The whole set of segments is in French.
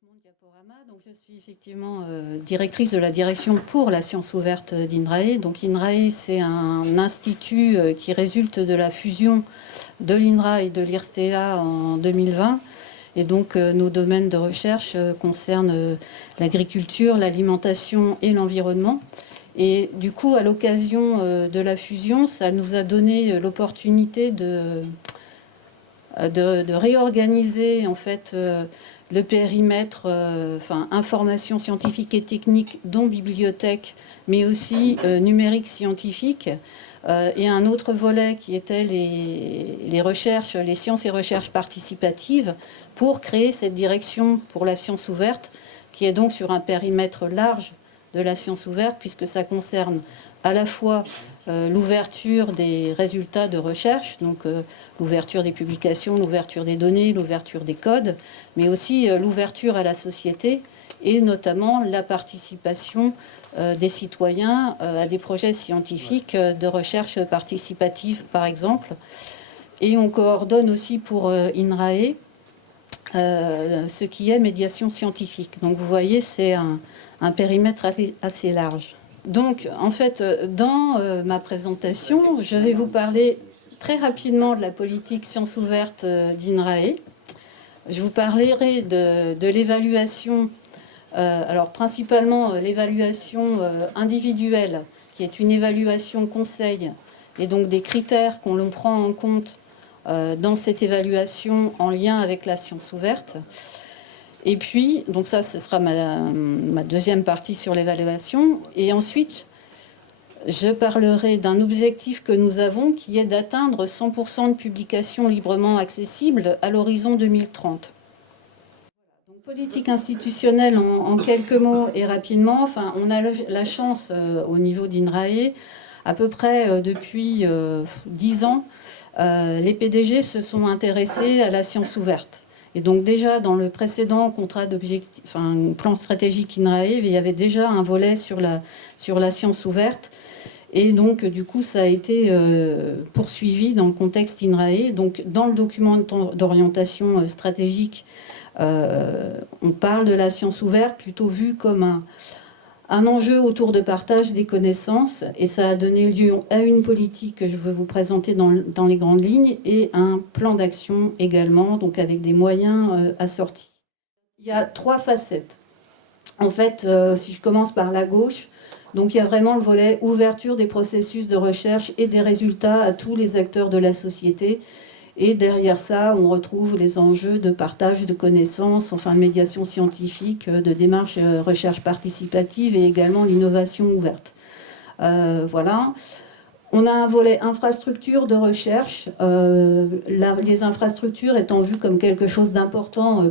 Donc, je suis effectivement directrice de la direction pour la science ouverte d'INRAE. Donc INRAE, c'est un institut qui résulte de la fusion de l'INRA et de l'IRSTEA en 2020. Et donc nos domaines de recherche concernent l'agriculture, l'alimentation et l'environnement. Et du coup, à l'occasion de la fusion, ça nous a donné l'opportunité de réorganiser en fait le périmètre, information scientifique et technique, dont bibliothèque, mais aussi numérique scientifique, et un autre volet qui était les recherches, les sciences et recherches participatives, pour créer cette direction pour la science ouverte, qui est donc sur un périmètre large de la science ouverte, puisque ça concerne à la fois l'ouverture des résultats de recherche, donc l'ouverture des publications, l'ouverture des données, l'ouverture des codes, mais aussi l'ouverture à la société et notamment la participation des citoyens à des projets scientifiques de recherche participative, par exemple. Et on coordonne aussi pour INRAE ce qui est médiation scientifique. Donc vous voyez, c'est un périmètre assez large. Donc, en fait, dans ma présentation, je vais vous parler très rapidement de la politique sciences ouvertes d'INRAE. Je vous parlerai de l'évaluation, alors principalement l'évaluation individuelle, qui est une évaluation conseil, et donc des critères qu'on prend en compte dans cette évaluation en lien avec la science ouverte. Et puis, donc ça, ce sera ma deuxième partie sur l'évaluation. Et ensuite, je parlerai d'un objectif que nous avons qui est d'atteindre 100% de publications librement accessibles à l'horizon 2030. Donc, politique institutionnelle en quelques mots et rapidement. Enfin, on a la chance au niveau d'INRAE, à peu près depuis 10 ans, les PDG se sont intéressés à la science ouverte. Et donc déjà, dans le précédent contrat d'objectif, plan stratégique INRAE, il y avait déjà un volet sur la science ouverte. Et donc, du coup, ça a été poursuivi dans le contexte INRAE. Donc, dans le document d'orientation stratégique, on parle de la science ouverte plutôt vue comme un enjeu autour de partage des connaissances, et ça a donné lieu à une politique que je veux vous présenter dans les grandes lignes, et un plan d'action également, donc avec des moyens assortis. Il y a 3 facettes. En fait, si je commence par la gauche, donc il y a vraiment le volet ouverture des processus de recherche et des résultats à tous les acteurs de la société. Et derrière ça, on retrouve les enjeux de partage de connaissances, enfin de médiation scientifique, de démarche recherche participative et également l'innovation ouverte. Voilà. On a un volet infrastructure de recherche, les infrastructures étant vues comme quelque chose d'important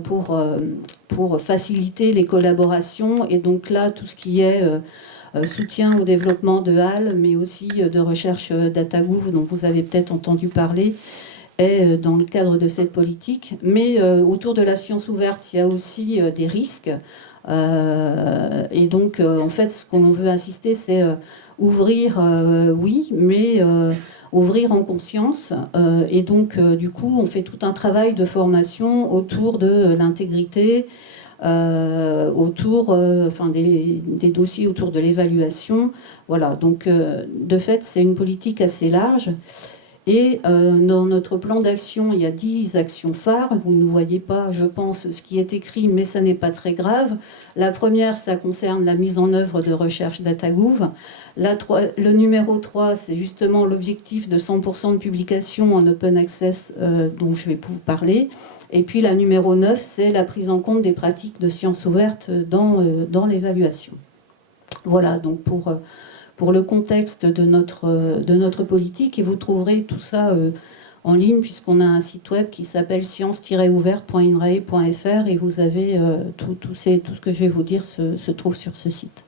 pour faciliter les collaborations. Et donc là, tout ce qui est soutien au développement de HAL, mais aussi de recherche DataGouv, dont vous avez peut-être entendu parler, est dans le cadre de cette politique. Mais autour de la science ouverte, il y a aussi des risques. Et donc, en fait, ce qu'on veut insister, c'est ouvrir, oui, mais ouvrir en conscience. Et donc, du coup, on fait tout un travail de formation autour de l'intégrité, autour des dossiers autour de l'évaluation. Voilà, donc, de fait, c'est une politique assez large. Et dans notre plan d'action, il y a 10 actions phares. Vous ne voyez pas, je pense, ce qui est écrit, mais ça n'est pas très grave. La première, ça concerne la mise en œuvre de recherche DataGouv. Le numéro 3, c'est justement l'objectif de 100% de publication en open access dont je vais vous parler. Et puis la numéro 9, c'est la prise en compte des pratiques de sciences ouvertes dans l'évaluation. Voilà, donc pour le contexte de notre politique, et vous trouverez tout ça en ligne, puisqu'on a un site web qui s'appelle science-ouverte.inrae.fr, et vous avez tout ce que je vais vous dire se trouve sur ce site.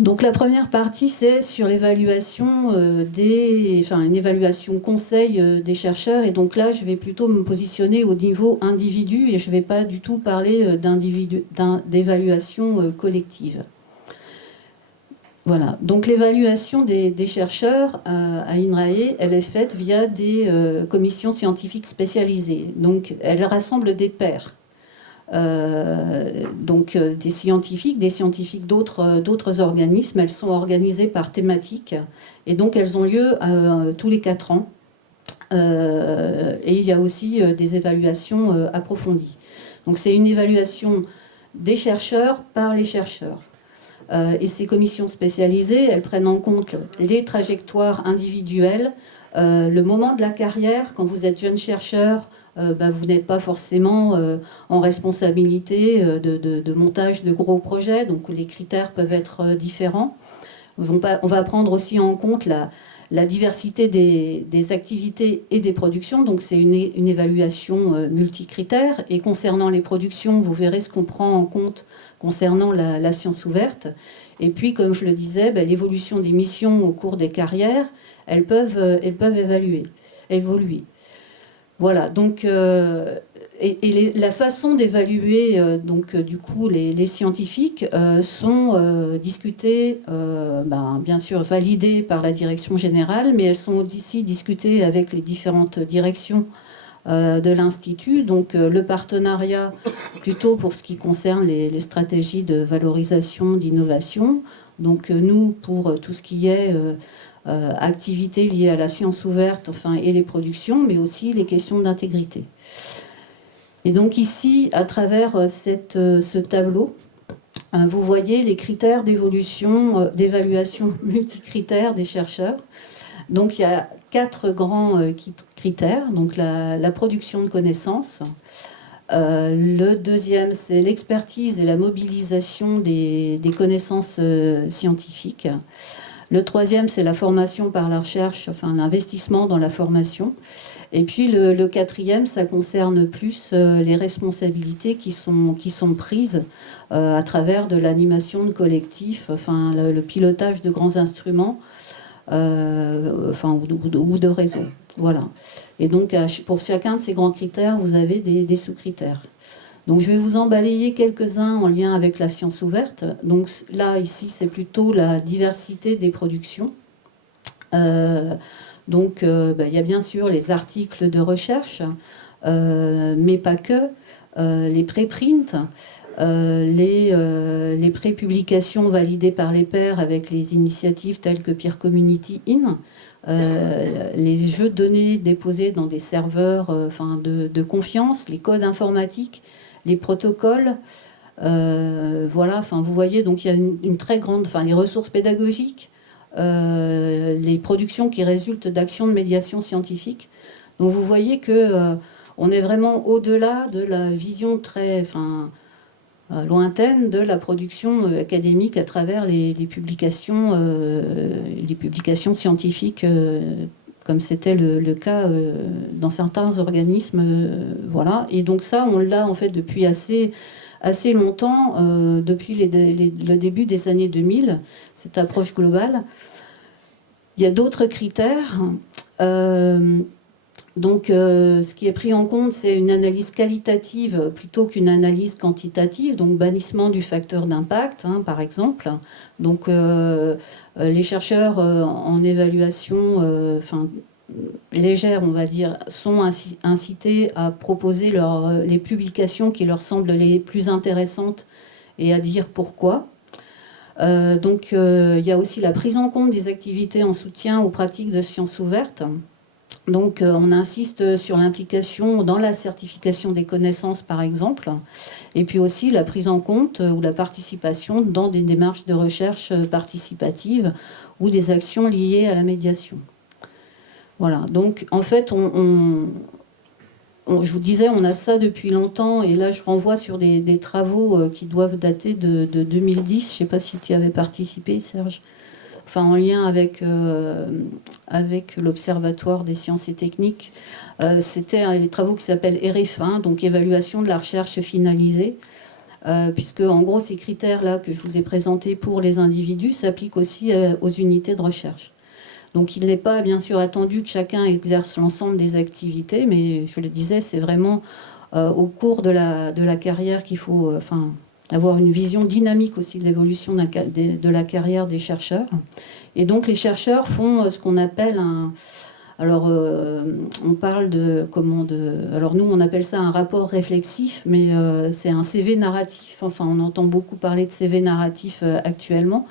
Donc la première partie, c'est sur l'évaluation une évaluation conseil des chercheurs, et donc là je vais plutôt me positionner au niveau individu, et je ne vais pas du tout parler d'évaluation collective. Voilà, donc l'évaluation des chercheurs à INRAE, elle est faite via des commissions scientifiques spécialisées. Donc elle rassemble des pairs. Donc des scientifiques d'autres organismes. Elles sont organisées par thématique et donc elles ont lieu tous les 4 ans. Et il y a aussi des évaluations approfondies. Donc c'est une évaluation des chercheurs par les chercheurs. Et ces commissions spécialisées, elles prennent en compte les trajectoires individuelles, le moment de la carrière. Quand vous êtes jeune chercheur, vous n'êtes pas forcément en responsabilité de montage de gros projets, donc les critères peuvent être différents. On va prendre aussi en compte la diversité des activités et des productions, donc c'est une évaluation multicritère. Et concernant les productions, vous verrez ce qu'on prend en compte concernant la science ouverte. Et puis, comme je le disais, l'évolution des missions au cours des carrières, elles peuvent évoluer. Voilà, donc, la façon d'évaluer du coup les scientifiques sont discutées, bien sûr validées par la direction générale, mais elles sont aussi discutées avec les différentes directions de l'Institut. Donc le partenariat, plutôt pour ce qui concerne les stratégies de valorisation, d'innovation. Donc nous, pour tout ce qui est activités liées à la science ouverte, et les productions, mais aussi les questions d'intégrité. Et donc ici, à travers ce tableau, vous voyez les critères d'évaluation multicritères des chercheurs. Donc il y a 4 grands critères. Donc la production de connaissances. Le deuxième, c'est l'expertise et la mobilisation des connaissances scientifiques. Le troisième, c'est la formation par la recherche, l'investissement dans la formation. Et puis le quatrième, ça concerne plus les responsabilités qui sont prises à travers de l'animation de collectifs, le pilotage de grands instruments, ou de réseaux. Voilà. Et donc pour chacun de ces grands critères, vous avez des sous-critères. Donc je vais vous en balayer quelques-uns en lien avec la science ouverte. Donc là, ici, c'est plutôt la diversité des productions. Donc il y a bien sûr les articles de recherche, mais pas que, les préprints, les pré-publications validées par les pairs avec les initiatives telles que Peer Community In, les jeux de données déposés dans des serveurs de confiance, les codes informatiques, les protocoles, voilà, vous voyez, donc il y a une très grande, les ressources pédagogiques, les productions qui résultent d'actions de médiation scientifique. Donc vous voyez que on est vraiment au-delà de la vision très lointaine de la production académique à travers les publications scientifiques, comme c'était le cas dans certains organismes. Voilà. Et donc ça, on l'a en fait depuis assez longtemps, depuis le début des années 2000, cette approche globale. Il y a d'autres critères. Donc, ce qui est pris en compte, c'est une analyse qualitative plutôt qu'une analyse quantitative. Donc, bannissement du facteur d'impact, par exemple. Donc, les chercheurs en évaluation, légère, on va dire, sont incités à proposer les publications qui leur semblent les plus intéressantes et à dire pourquoi. Donc, il y a aussi la prise en compte des activités en soutien aux pratiques de sciences ouvertes. Donc, on insiste sur l'implication dans la certification des connaissances, par exemple, et puis aussi la prise en compte ou la participation dans des démarches de recherche participative ou des actions liées à la médiation. Voilà, donc en fait, je vous disais, on a ça depuis longtemps, et là je renvoie sur des travaux qui doivent dater de 2010. Je ne sais pas si tu y avais participé, Serge. En lien avec l'Observatoire des sciences et techniques. C'était les travaux qui s'appellent RF1, donc évaluation de la recherche finalisée, puisque en gros ces critères-là que je vous ai présentés pour les individus s'appliquent aussi aux unités de recherche. Donc il n'est pas bien sûr attendu que chacun exerce l'ensemble des activités, mais je le disais, c'est vraiment au cours de la carrière qu'il faut avoir une vision dynamique aussi de l'évolution de la carrière des chercheurs. Et donc les chercheurs font ce qu'on appelle Alors, on parle alors nous, on appelle ça un rapport réflexif, mais c'est un CV narratif. Enfin, on entend beaucoup parler de CV narratif actuellement.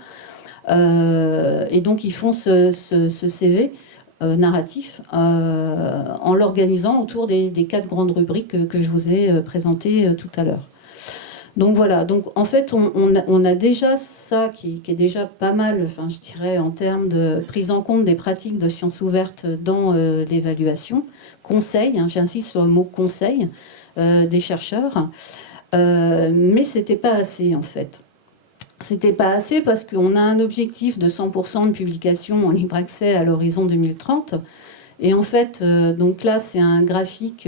Et donc, ils font ce CV narratif en l'organisant autour des 4 grandes rubriques que je vous ai présentées tout à l'heure. Donc voilà, donc en fait on a déjà ça qui est déjà pas mal, enfin, je dirais, en termes de prise en compte des pratiques de sciences ouvertes dans l'évaluation. Conseil, hein, j'insiste sur le mot conseil des chercheurs, mais c'était pas assez en fait. C'était pas assez parce qu'on a un objectif de 100% de publication en libre accès à l'horizon 2030. Et en fait, donc là, c'est un graphique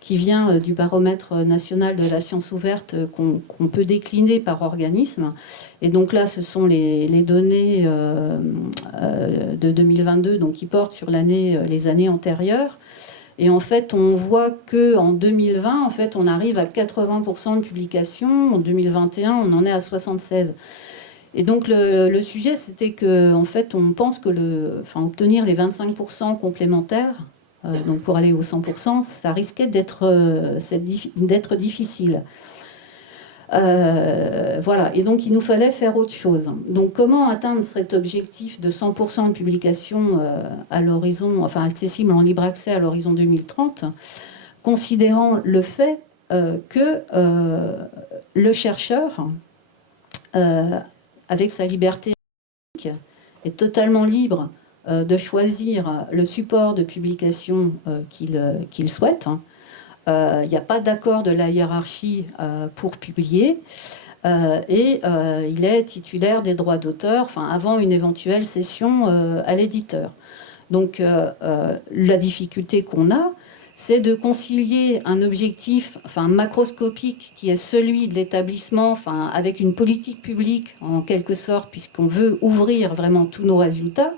qui vient du baromètre national de la science ouverte qu'on peut décliner par organisme. Et donc là, ce sont les données de 2022, donc qui portent sur les années antérieures. Et en fait, on voit qu'en 2020, en fait, on arrive à 80% de publication. En 2021, on en est à 76%. Et donc le sujet, c'était que, en fait, on pense que obtenir les 25% complémentaires, donc pour aller au 100%, ça risquait d'être difficile. Voilà, et donc il nous fallait faire autre chose. Donc comment atteindre cet objectif de 100% de publication à l'horizon, enfin accessible en libre accès à l'horizon 2030, considérant le fait que le chercheur, avec sa liberté, est totalement libre de choisir le support de publication qu'il souhaite. Il n'y a pas d'accord de la hiérarchie pour publier. Et il est titulaire des droits d'auteur, enfin, avant une éventuelle cession à l'éditeur. Donc la difficulté qu'on a, c'est de concilier un objectif, enfin, macroscopique qui est celui de l'établissement, enfin, avec une politique publique en quelque sorte, puisqu'on veut ouvrir vraiment tous nos résultats,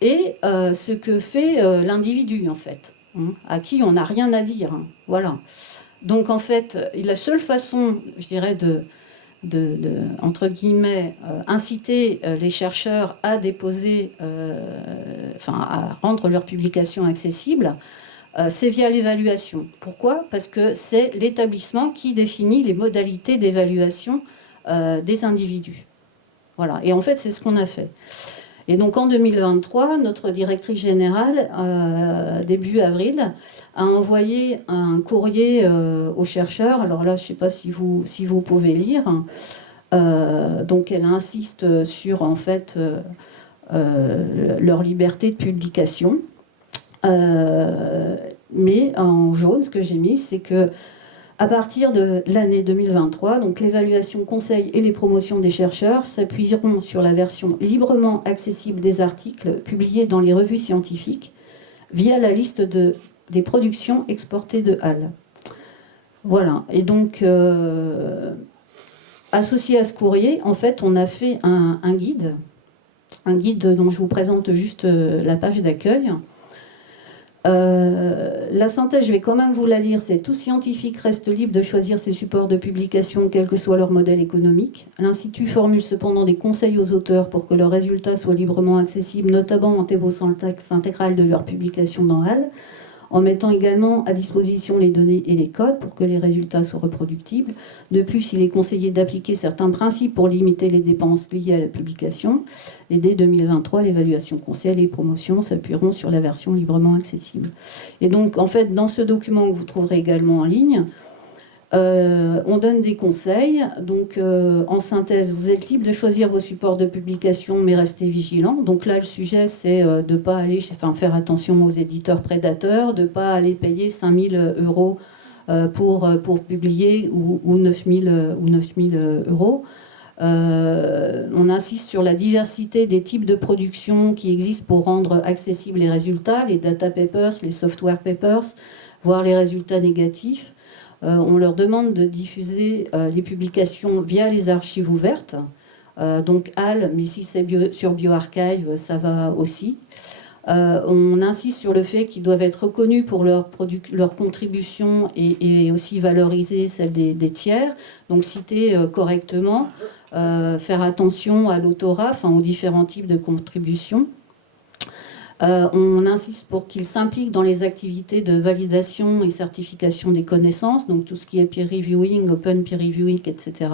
et ce que fait l'individu en fait, hein, à qui on n'a rien à dire. Hein, voilà. Donc en fait, la seule façon, je dirais, entre guillemets, inciter les chercheurs à déposer, à rendre leurs publications accessibles, c'est via l'évaluation. Pourquoi? Parce que c'est l'établissement qui définit les modalités d'évaluation des individus. Voilà. Et en fait, c'est ce qu'on a fait. Et donc en 2023, notre directrice générale, début avril, a envoyé un courrier aux chercheurs. Alors là, je ne sais pas si vous pouvez lire. Donc elle insiste sur en fait leur liberté de publication. Mais en jaune, ce que j'ai mis, c'est que à partir de l'année 2023, donc l'évaluation conseil et les promotions des chercheurs s'appuieront sur la version librement accessible des articles publiés dans les revues scientifiques via la liste des productions exportées de Halle. Voilà. Et donc, associé à ce courrier, en fait, on a fait un guide dont je vous présente juste la page d'accueil. La synthèse, je vais quand même vous la lire, c'est « Tout scientifique reste libre de choisir ses supports de publication, quel que soit leur modèle économique. L'Institut formule cependant des conseils aux auteurs pour que leurs résultats soient librement accessibles, notamment en débossant le texte intégral de leur publication dans HAL, en mettant également à disposition les données et les codes pour que les résultats soient reproductibles. De plus, il est conseillé d'appliquer certains principes pour limiter les dépenses liées à la publication. Et dès 2023, l'évaluation conseil et les promotions s'appuieront sur la version librement accessible. » Et donc, en fait, dans ce document que vous trouverez également en ligne, on donne des conseils. Donc, en synthèse, vous êtes libre de choisir vos supports de publication, mais restez vigilant. Donc là, le sujet, c'est de ne pas aller faire attention aux éditeurs prédateurs, de ne pas aller payer 5 000 euros pour publier ou 9 000 euros. On insiste sur la diversité des types de production qui existent pour rendre accessibles les résultats, les data papers, les software papers, voire les résultats négatifs. On leur demande de diffuser les publications via les archives ouvertes, donc HAL, mais si c'est sur bioRxiv, ça va aussi. On insiste sur le fait qu'ils doivent être reconnus pour leur contribution et aussi valoriser celle des tiers, donc citer correctement, faire attention à l'autorat, aux différents types de contributions. On insiste pour qu'ils s'impliquent dans les activités de validation et certification des connaissances, donc tout ce qui est peer reviewing, open peer reviewing, etc.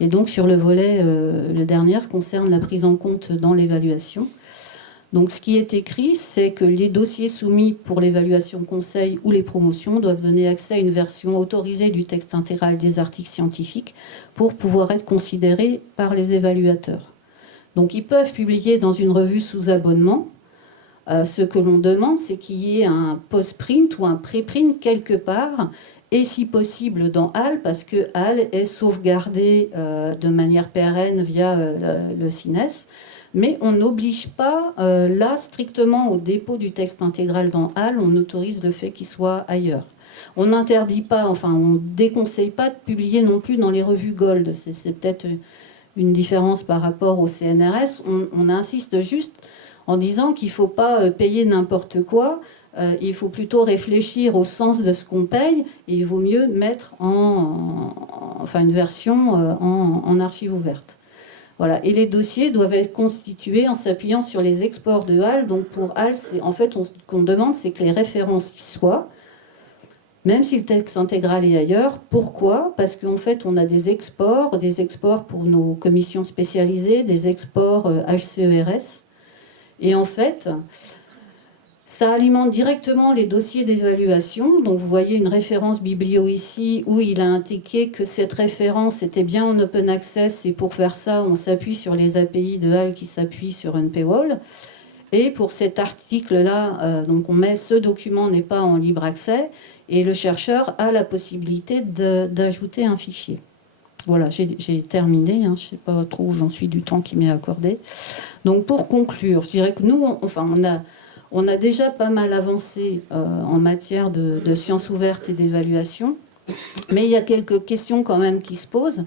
Et donc sur le volet, le dernier, concerne la prise en compte dans l'évaluation. Donc ce qui est écrit, c'est que les dossiers soumis pour l'évaluation conseil ou les promotions doivent donner accès à une version autorisée du texte intégral des articles scientifiques pour pouvoir être considérés par les évaluateurs. Donc ils peuvent publier dans une revue sous abonnement. Ce que l'on demande, c'est qu'il y ait un post-print ou un pré-print quelque part, et si possible dans HAL, parce que HAL est sauvegardé de manière pérenne via le CINES, mais on n'oblige pas là strictement au dépôt du texte intégral dans HAL, on autorise le fait qu'il soit ailleurs. On n'interdit pas, enfin on ne déconseille pas de publier non plus dans les revues Gold, c'est peut-être une différence par rapport au CNRS, on insiste juste en disant qu'il ne faut pas payer n'importe quoi, il faut plutôt réfléchir au sens de ce qu'on paye, et il vaut mieux mettre enfin une version en archive ouverte. Voilà. Et les dossiers doivent être constitués en s'appuyant sur les exports de HAL. Donc pour HAL, en fait, ce qu'on demande, c'est que les références y soient, même si le texte intégral est ailleurs. Pourquoi? Parce qu'en fait, on a des exports pour nos commissions spécialisées, des exports HCERS. Et en fait, ça alimente directement les dossiers d'évaluation. Donc vous voyez une référence biblio ici où il a indiqué que cette référence était bien en open access, et pour faire ça, on s'appuie sur les API de HAL qui s'appuient sur un paywall. Et pour cet article-là, donc on met ce document n'est pas en libre accès, et le chercheur a la possibilité d'ajouter un fichier. Voilà, j'ai terminé, hein, je ne sais pas trop où j'en suis du temps qui m'est accordé. Donc pour conclure, je dirais que nous, on a déjà pas mal avancé en matière de sciences ouvertes et d'évaluation, mais il y a quelques questions quand même qui se posent,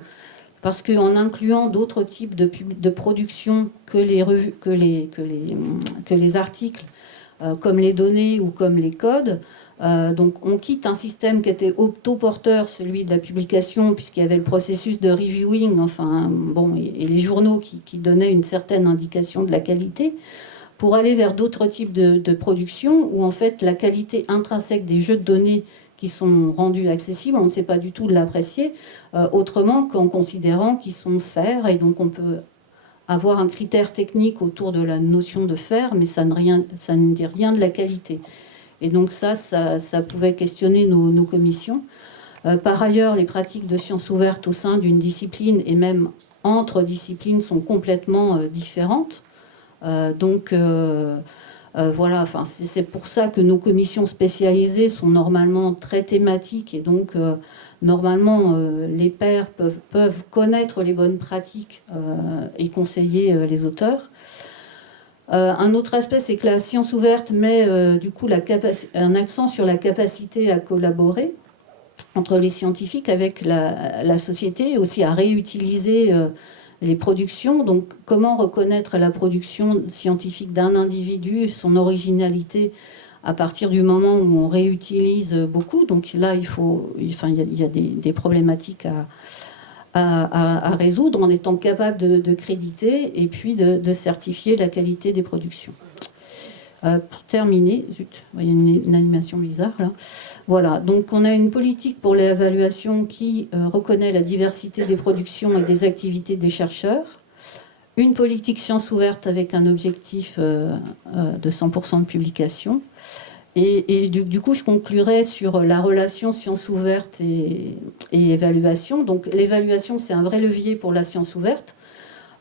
parce qu'en incluant d'autres types de production que les revues, que les articles, comme les données ou comme les codes, donc on quitte un système qui était autoporteur, celui de la publication, puisqu'il y avait le processus de reviewing, enfin bon, et les journaux qui donnaient une certaine indication de la qualité, pour aller vers d'autres types de production où en fait la qualité intrinsèque des jeux de données qui sont rendus accessibles, on ne sait pas du tout l'apprécier autrement qu'en considérant qu'ils sont fairs, et donc on peut avoir un critère technique autour de la notion de faire, mais ça ne dit rien de la qualité. Et donc ça pouvait questionner nos commissions. Par ailleurs, les pratiques de sciences ouvertes au sein d'une discipline et même entre disciplines sont complètement différentes. Voilà, enfin, c'est pour ça que nos commissions spécialisées sont normalement très thématiques, et donc normalement les pairs peuvent connaître les bonnes pratiques et conseiller les auteurs. Un autre aspect, c'est que la science ouverte met du coup un accent sur la capacité à collaborer entre les scientifiques avec la société, et aussi à réutiliser les productions. Donc comment reconnaître la production scientifique d'un individu, son originalité, à partir du moment où on réutilise beaucoup. Donc là, il y a des problématiques à résoudre en étant capable de créditer et puis de certifier la qualité des productions. Pour terminer, zut, il y a une animation bizarre là. Voilà, donc on a une politique pour l'évaluation qui reconnaît la diversité des productions et des activités des chercheurs. Une politique science ouverte avec un objectif de 100% de publication. Et du coup, je conclurai sur la relation science ouverte et évaluation. Donc l'évaluation, c'est un vrai levier pour la science ouverte.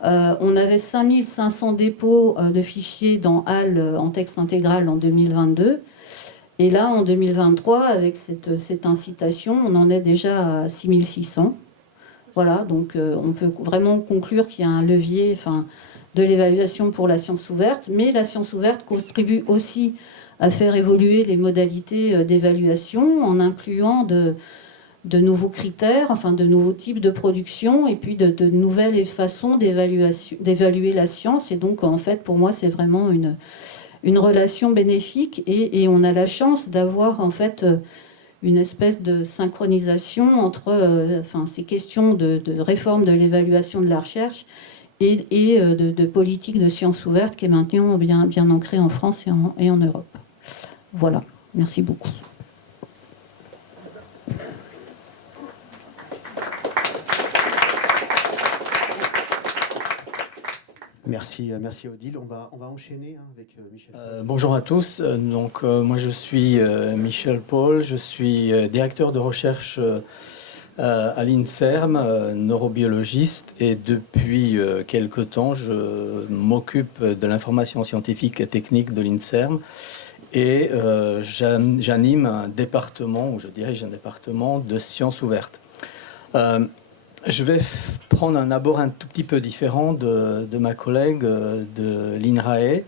On avait 5500 dépôts de fichiers dans HAL en texte intégral en 2022. Et là, en 2023, avec cette incitation, on en est déjà à 6600. Voilà, donc on peut vraiment conclure qu'il y a un levier de l'évaluation pour la science ouverte. Mais la science ouverte contribue aussi à faire évoluer les modalités d'évaluation en incluant de nouveaux critères, de nouveaux types de production, et puis de nouvelles façons d'évaluer la science. Et donc, en fait, pour moi, c'est vraiment une relation bénéfique, et on a la chance d'avoir, en fait, une espèce de synchronisation entre ces questions de réforme de l'évaluation de la recherche et de politique de sciences ouvertes qui est maintenant bien ancrée en France et en Europe. Voilà, merci beaucoup. Merci Odile. On va enchaîner avec Michel. Bonjour à tous. Moi je suis Michel Paul, je suis directeur de recherche à l'INSERM, neurobiologiste, et depuis quelque temps je m'occupe de l'information scientifique et technique de l'INSERM, et j'anime un département, ou je dirige un département de sciences ouvertes. Je vais prendre un abord un tout petit peu différent de ma collègue de l'INRAE,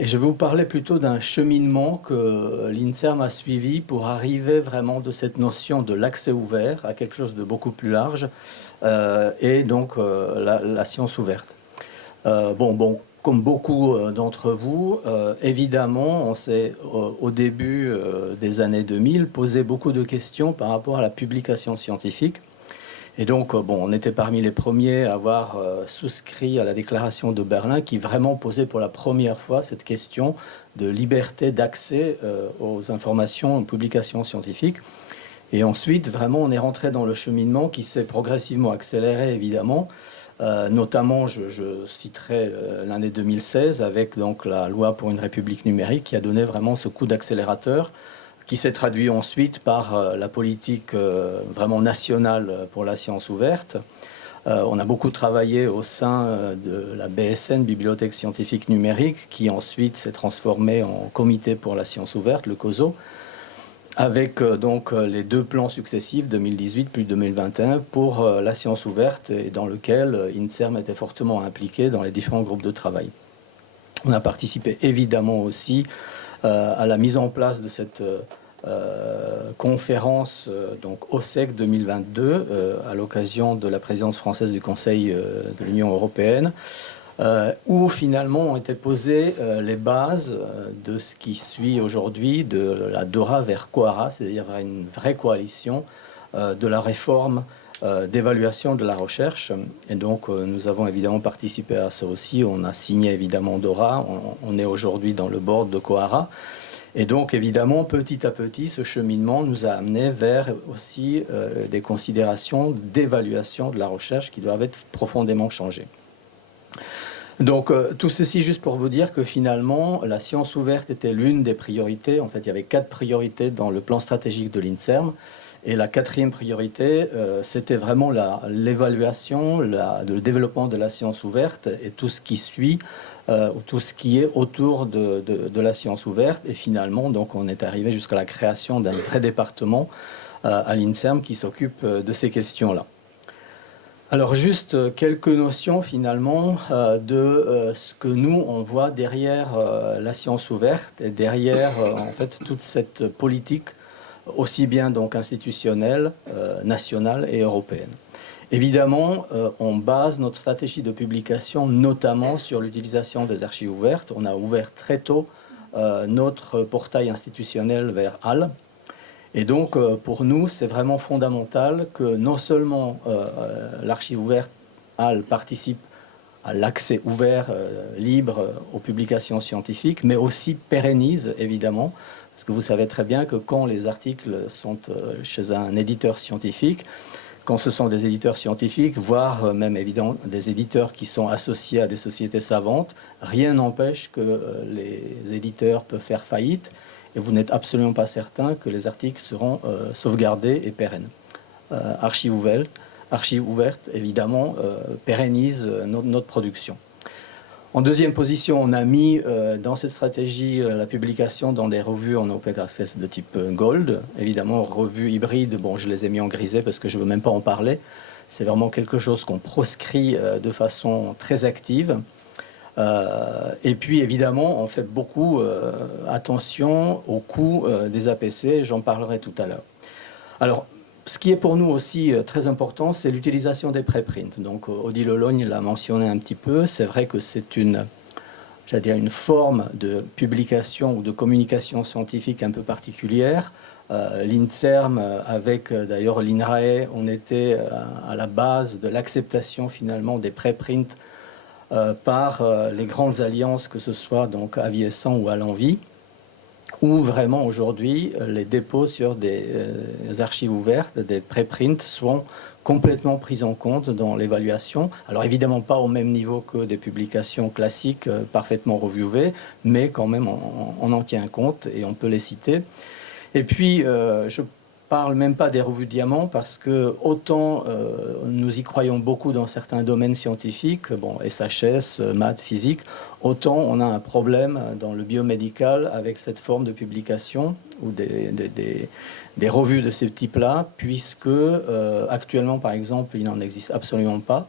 et je vais vous parler plutôt d'un cheminement que l'INSERM a suivi pour arriver vraiment de cette notion de l'accès ouvert à quelque chose de beaucoup plus large, et donc la science ouverte. Comme beaucoup d'entre vous, évidemment, on s'est au début des années 2000 posé beaucoup de questions par rapport à la publication scientifique. Et donc, on était parmi les premiers à avoir souscrit à la déclaration de Berlin qui vraiment posait pour la première fois cette question de liberté d'accès aux informations, aux publications scientifiques. Et ensuite, vraiment, on est rentré dans le cheminement qui s'est progressivement accéléré, évidemment. Notamment, je citerai l'année 2016 avec donc la loi pour une république numérique qui a donné vraiment ce coup d'accélérateur, qui s'est traduit ensuite par la politique vraiment nationale pour la science ouverte. On a beaucoup travaillé au sein de la BSN, Bibliothèque scientifique numérique, qui ensuite s'est transformée en comité pour la science ouverte, le COSO, avec donc les deux plans successifs, 2018 puis 2021, pour la science ouverte, et dans lequel INSERM était fortement impliqué dans les différents groupes de travail. On a participé évidemment aussi à la mise en place de cette conférence donc OSEC 2022 à l'occasion de la présidence française du Conseil de l'Union européenne, où finalement ont été posées les bases de ce qui suit aujourd'hui de la DORA vers QOARA, c'est-à-dire vers une vraie coalition de la réforme d'évaluation de la recherche. Et donc nous avons évidemment participé à ça aussi. On a signé évidemment DORA, on est aujourd'hui dans le board de QOARA. Et donc, évidemment, petit à petit, ce cheminement nous a amené vers aussi des considérations d'évaluation de la recherche qui doivent être profondément changées. Donc, tout ceci juste pour vous dire que finalement, la science ouverte était l'une des priorités. En fait, il y avait 4 priorités dans le plan stratégique de l'INSERM. Et la 4e priorité, c'était vraiment l'évaluation, le développement de la science ouverte et tout ce qui suit, tout ce qui est autour de la science ouverte. Et finalement, donc, on est arrivé jusqu'à la création d'un vrai département à l'INSERM qui s'occupe de ces questions-là. Alors, juste quelques notions finalement de ce que nous, on voit derrière la science ouverte et derrière en fait toute cette politique aussi bien donc institutionnelle, nationale et européenne. Évidemment, on base notre stratégie de publication notamment sur l'utilisation des archives ouvertes. On a ouvert très tôt notre portail institutionnel vers HAL. Et donc, pour nous, c'est vraiment fondamental que non seulement l'archive ouverte HAL participe à l'accès ouvert, libre aux publications scientifiques, mais aussi pérennise, évidemment, parce que vous savez très bien que quand les articles sont chez un éditeur scientifique, quand ce sont des éditeurs scientifiques, voire même évidemment des éditeurs qui sont associés à des sociétés savantes, rien n'empêche que les éditeurs peuvent faire faillite et vous n'êtes absolument pas certain que les articles seront sauvegardés et pérennes. Archive ouverte, évidemment, pérennise notre production. En deuxième position, on a mis dans cette stratégie la publication dans des revues en open access de type Gold. Évidemment, revues hybrides, bon, je les ai mis en grisé parce que je ne veux même pas en parler. C'est vraiment quelque chose qu'on proscrit de façon très active. Et puis, évidemment, on fait beaucoup attention au coût des APC. J'en parlerai tout à l'heure. Alors, ce qui est pour nous aussi très important, c'est l'utilisation des préprints. Donc, Odile Lologne l'a mentionné un petit peu. C'est vrai que c'est une forme de publication ou de communication scientifique un peu particulière. L'INSERM, avec d'ailleurs l'INRAE, on était à la base de l'acceptation finalement des préprints par les grandes alliances, que ce soit donc à Viessan ou à l'Envie, où vraiment aujourd'hui les dépôts sur des archives ouvertes, des préprints, sont complètement pris en compte dans l'évaluation. Alors évidemment pas au même niveau que des publications classiques parfaitement reviewées, mais quand même on en tient compte et on peut les citer. Et puis je parle même pas des revues Diamant, parce que autant nous y croyons beaucoup dans certains domaines scientifiques, bon, SHS, maths, physique, autant on a un problème dans le biomédical avec cette forme de publication ou des revues de ce type-là, puisque actuellement, par exemple, il n'en existe absolument pas.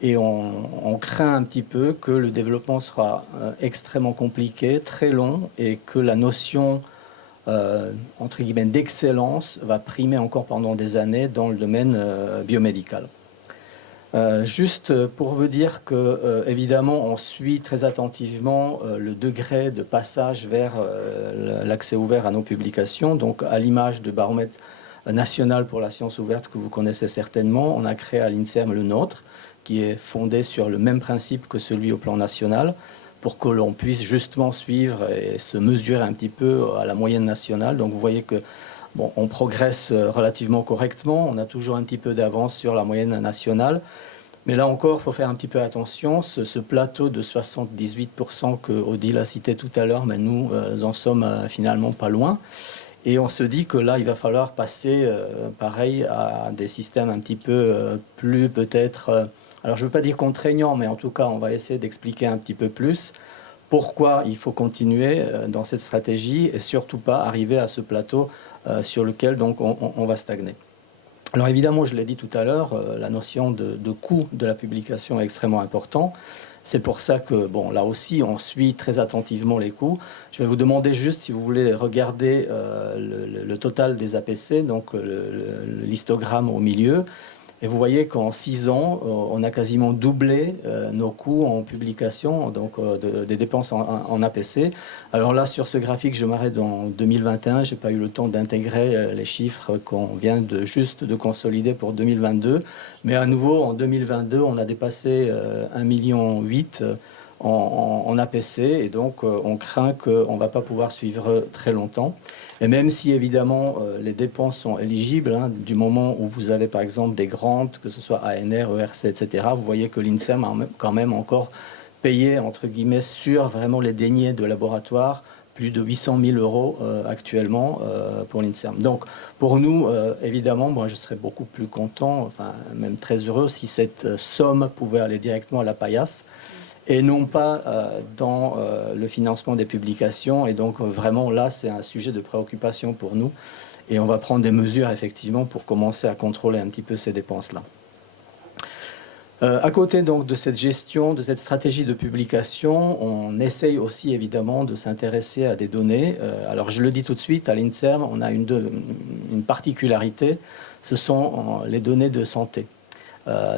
Et on craint un petit peu que le développement sera extrêmement compliqué, très long, et que la notion entre guillemets d'excellence va primer encore pendant des années dans le domaine biomédical. Juste pour vous dire que, évidemment, on suit très attentivement le degré de passage vers l'accès ouvert à nos publications. Donc, à l'image du baromètre national pour la science ouverte que vous connaissez certainement, on a créé à l'INSERM le nôtre, qui est fondé sur le même principe que celui au plan national, pour que l'on puisse justement suivre et se mesurer un petit peu à la moyenne nationale. Donc, vous voyez que bon, on progresse relativement correctement, on a toujours un petit peu d'avance sur la moyenne nationale. Mais là encore, il faut faire un petit peu attention. Ce plateau de 78% que Odile a cité tout à l'heure, mais nous en sommes finalement pas loin. Et on se dit que là, il va falloir passer, pareil, à des systèmes un petit peu plus peut-être... alors, je ne veux pas dire contraignants, mais en tout cas, on va essayer d'expliquer un petit peu plus pourquoi il faut continuer dans cette stratégie et surtout pas arriver à ce plateau sur lequel donc, on va stagner. Alors évidemment, je l'ai dit tout à l'heure, la notion de coût de la publication est extrêmement importante. C'est pour ça que, bon, là aussi, on suit très attentivement les coûts. Je vais vous demander juste, si vous voulez regarder le total des APC, donc l'histogramme au milieu. Et vous voyez qu'en 6 ans, on a quasiment doublé nos coûts en publication, donc des dépenses en APC. Alors là, sur ce graphique, je m'arrête en 2021. Je n'ai pas eu le temps d'intégrer les chiffres qu'on vient juste de consolider pour 2022. Mais à nouveau, en 2022, on a dépassé 1,8 million en APC. Et donc, on craint qu'on ne va pas pouvoir suivre très longtemps. Et même si, évidemment, les dépenses sont éligibles, hein, du moment où vous avez, par exemple, des grants, que ce soit ANR, ERC, etc., vous voyez que l'INSERM a quand même encore payé, entre guillemets, sur vraiment les deniers de laboratoire, plus de 800 000 euros actuellement pour l'INSERM. Donc, pour nous, évidemment, moi, je serais beaucoup plus content, enfin, même très heureux, si cette somme pouvait aller directement à la paillasse, et non pas dans le financement des publications. Et donc, vraiment, là, c'est un sujet de préoccupation pour nous. Et on va prendre des mesures, effectivement, pour commencer à contrôler un petit peu ces dépenses-là. À côté, donc, de cette gestion, de cette stratégie de publication, on essaye aussi, évidemment, de s'intéresser à des données. Alors, je le dis tout de suite, à l'INSERM, on a une particularité, ce sont les données de santé.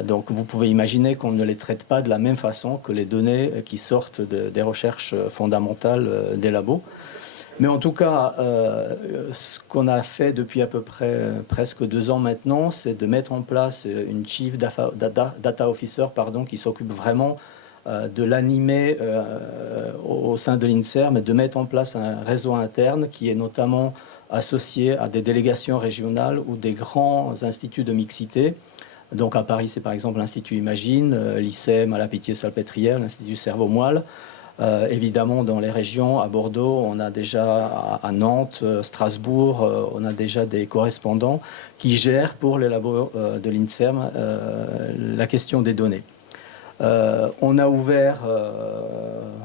Donc vous pouvez imaginer qu'on ne les traite pas de la même façon que les données qui sortent des recherches fondamentales des labos. Mais en tout cas, ce qu'on a fait depuis à peu près presque 2 ans maintenant, c'est de mettre en place une Chief Data Officer qui s'occupe vraiment de l'animer au sein de l'INSERM, et de mettre en place un réseau interne qui est notamment associé à des délégations régionales ou des grands instituts de mixité. Donc à Paris, c'est par exemple l'Institut Imagine, l'ICEM à la Pitié-Salpêtrière, l'Institut Cerveau-Moelle. Évidemment, dans les régions, à Bordeaux, on a déjà à Nantes, Strasbourg, on a déjà des correspondants qui gèrent pour les labos de l'INSERM la question des données. On a ouvert,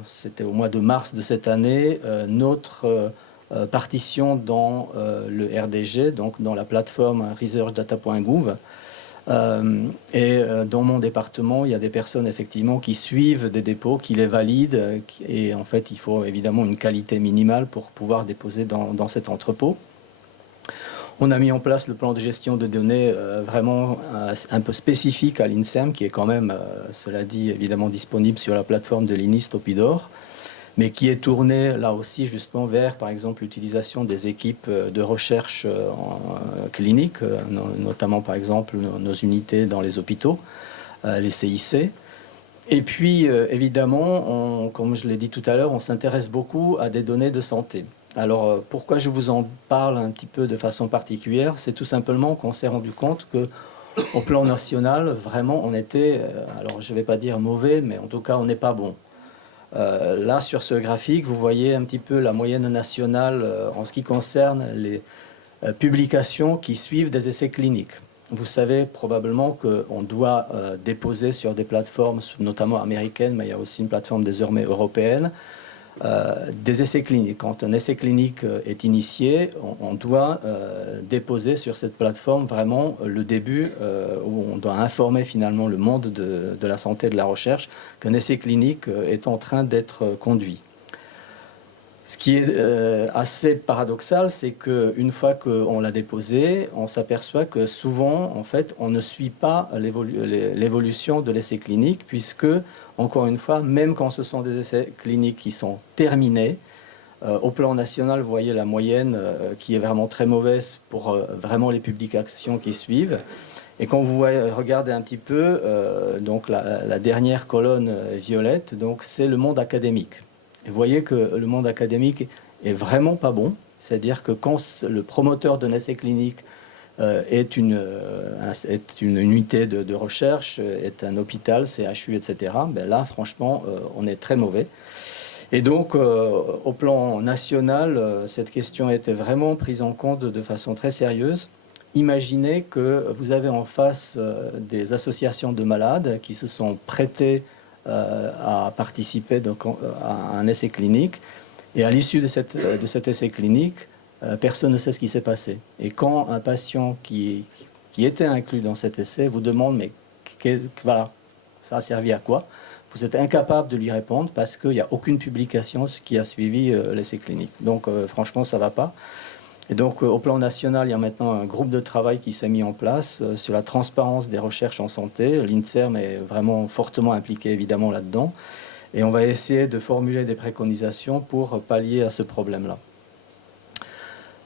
c'était au mois de mars de cette année, notre partition dans le RDG, donc dans la plateforme researchdata.gouv. Et dans mon département, il y a des personnes effectivement qui suivent des dépôts, qui les valident, et en fait il faut évidemment une qualité minimale pour pouvoir déposer dans cet entrepôt. On a mis en place le plan de gestion de données vraiment un peu spécifique à l'INSERM, qui est quand même, cela dit, évidemment disponible sur la plateforme de l'INIST Opidor, mais qui est tourné là aussi justement vers, par exemple, l'utilisation des équipes de recherche clinique, notamment par exemple nos unités dans les hôpitaux, les CIC. Et puis, évidemment, comme je l'ai dit tout à l'heure, on s'intéresse beaucoup à des données de santé. Alors, pourquoi je vous en parle un petit peu de façon particulière? C'est tout simplement qu'on s'est rendu compte que, au plan national, vraiment, on était, alors je ne vais pas dire mauvais, mais en tout cas, on n'est pas bon. Là, sur ce graphique, vous voyez un petit peu la moyenne nationale en ce qui concerne les publications qui suivent des essais cliniques. Vous savez probablement qu'on doit déposer sur des plateformes, notamment américaines, mais il y a aussi une plateforme désormais européenne, des essais cliniques. Quand un essai clinique est initié, on doit déposer sur cette plateforme vraiment le début où on doit informer finalement le monde de la santé et de la recherche qu'un essai clinique est en train d'être conduit. Ce qui est assez paradoxal, c'est qu'une fois qu'on l'a déposé, on s'aperçoit que souvent, en fait, on ne suit pas l'évolution de l'essai clinique, puisque, encore une fois, même quand ce sont des essais cliniques qui sont terminés, au plan national, vous voyez la moyenne qui est vraiment très mauvaise pour vraiment les publications qui suivent. Et quand vous regardez un petit peu, donc la dernière colonne violette, donc c'est le monde académique. Et vous voyez que le monde académique est vraiment pas bon. C'est-à-dire que quand le promoteur d'un essai clinique est une unité de recherche, est un hôpital, CHU, etc., ben là, franchement, on est très mauvais. Et donc, au plan national, cette question a été vraiment prise en compte de façon très sérieuse. Imaginez que vous avez en face des associations de malades qui se sont prêtées à participer donc, à un essai clinique. Et à l'issue de cet essai clinique, personne ne sait ce qui s'est passé. Et quand un patient qui était inclus dans cet essai vous demande « mais voilà, ça a servi à quoi ?» Vous êtes incapable de lui répondre parce qu'il n'y a aucune publication qui a suivi l'essai clinique. Donc franchement, ça ne va pas. Et donc, au plan national, il y a maintenant un groupe de travail qui s'est mis en place sur la transparence des recherches en santé. L'INSERM est vraiment fortement impliqué, évidemment, là-dedans. Et on va essayer de formuler des préconisations pour pallier à ce problème-là.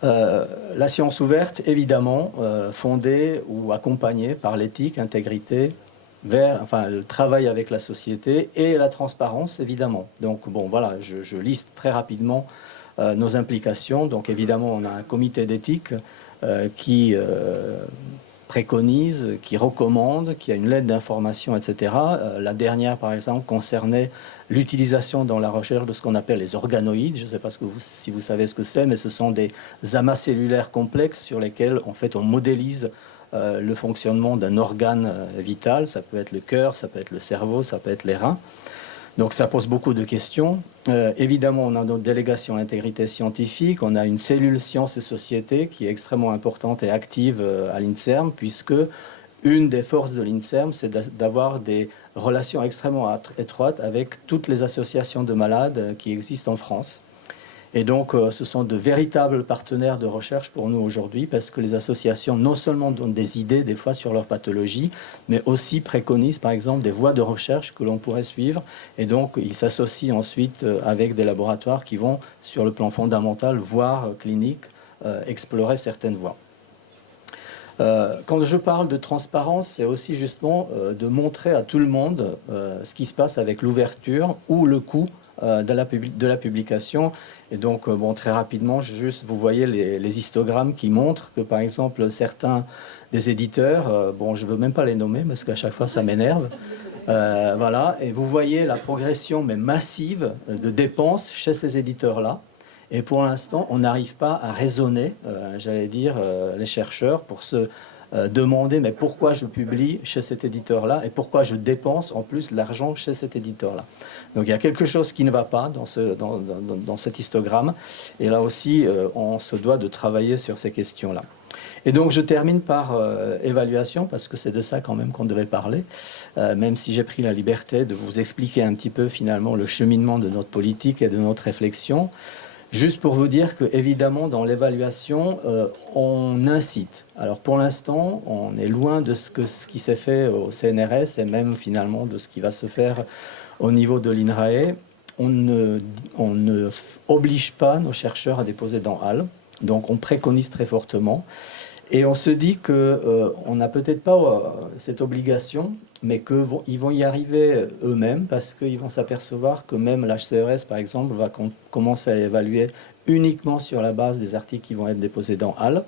La science ouverte, évidemment, fondée ou accompagnée par l'éthique, intégrité, le travail avec la société et la transparence, évidemment. Donc, bon, voilà, je liste très rapidement nos implications. Donc évidemment, on a un comité d'éthique qui préconise, qui recommande, qui a une lettre d'information, etc. La dernière, par exemple, concernait l'utilisation dans la recherche de ce qu'on appelle les organoïdes. Je ne sais pas si vous savez ce que c'est, mais ce sont des amas cellulaires complexes sur lesquels, en fait, on modélise le fonctionnement d'un organe vital. Ça peut être le cœur, ça peut être le cerveau, ça peut être les reins. Donc ça pose beaucoup de questions. Évidemment, on a notre délégation intégrité scientifique, on a une cellule sciences et société qui est extrêmement importante et active à l'INSERM, puisque une des forces de l'INSERM, c'est d'avoir des relations extrêmement étroites avec toutes les associations de malades qui existent en France. Et donc, ce sont de véritables partenaires de recherche pour nous aujourd'hui, parce que les associations non seulement donnent des idées des fois sur leur pathologie, mais aussi préconisent par exemple des voies de recherche que l'on pourrait suivre. Et donc, ils s'associent ensuite avec des laboratoires qui vont, sur le plan fondamental, voire clinique, explorer certaines voies. Quand je parle de transparence, c'est aussi justement de montrer à tout le monde ce qui se passe avec l'ouverture ou le coût de la publication. Et donc, bon, très rapidement, vous voyez les histogrammes qui montrent que, par exemple, certains des éditeurs, bon, je ne veux même pas les nommer parce qu'à chaque fois, ça m'énerve. Voilà, et vous voyez la progression, mais massive, de dépenses chez ces éditeurs-là. Et pour l'instant, on n'arrive pas à raisonner, j'allais dire, les chercheurs pour se demander mais pourquoi je publie chez cet éditeur-là et pourquoi je dépense en plus l'argent chez cet éditeur-là. Donc il y a quelque chose qui ne va pas dans cet histogramme. Et là aussi, on se doit de travailler sur ces questions-là. Et donc je termine par évaluation, parce que c'est de ça quand même qu'on devait parler, même si j'ai pris la liberté de vous expliquer un petit peu finalement le cheminement de notre politique et de notre réflexion. Juste pour vous dire que, évidemment, dans l'évaluation, on incite. Alors, pour l'instant, on est loin de ce qui s'est fait au CNRS et même, finalement, de ce qui va se faire au niveau de l'INRAE. On ne oblige pas nos chercheurs à déposer dans HAL. Donc, on préconise très fortement. Et on se dit qu'on n'a peut-être pas cette obligation, mais qu'ils vont y arriver eux-mêmes parce qu'ils vont s'apercevoir que même l'HCERES, par exemple, va commencer à évaluer uniquement sur la base des articles qui vont être déposés dans HAL.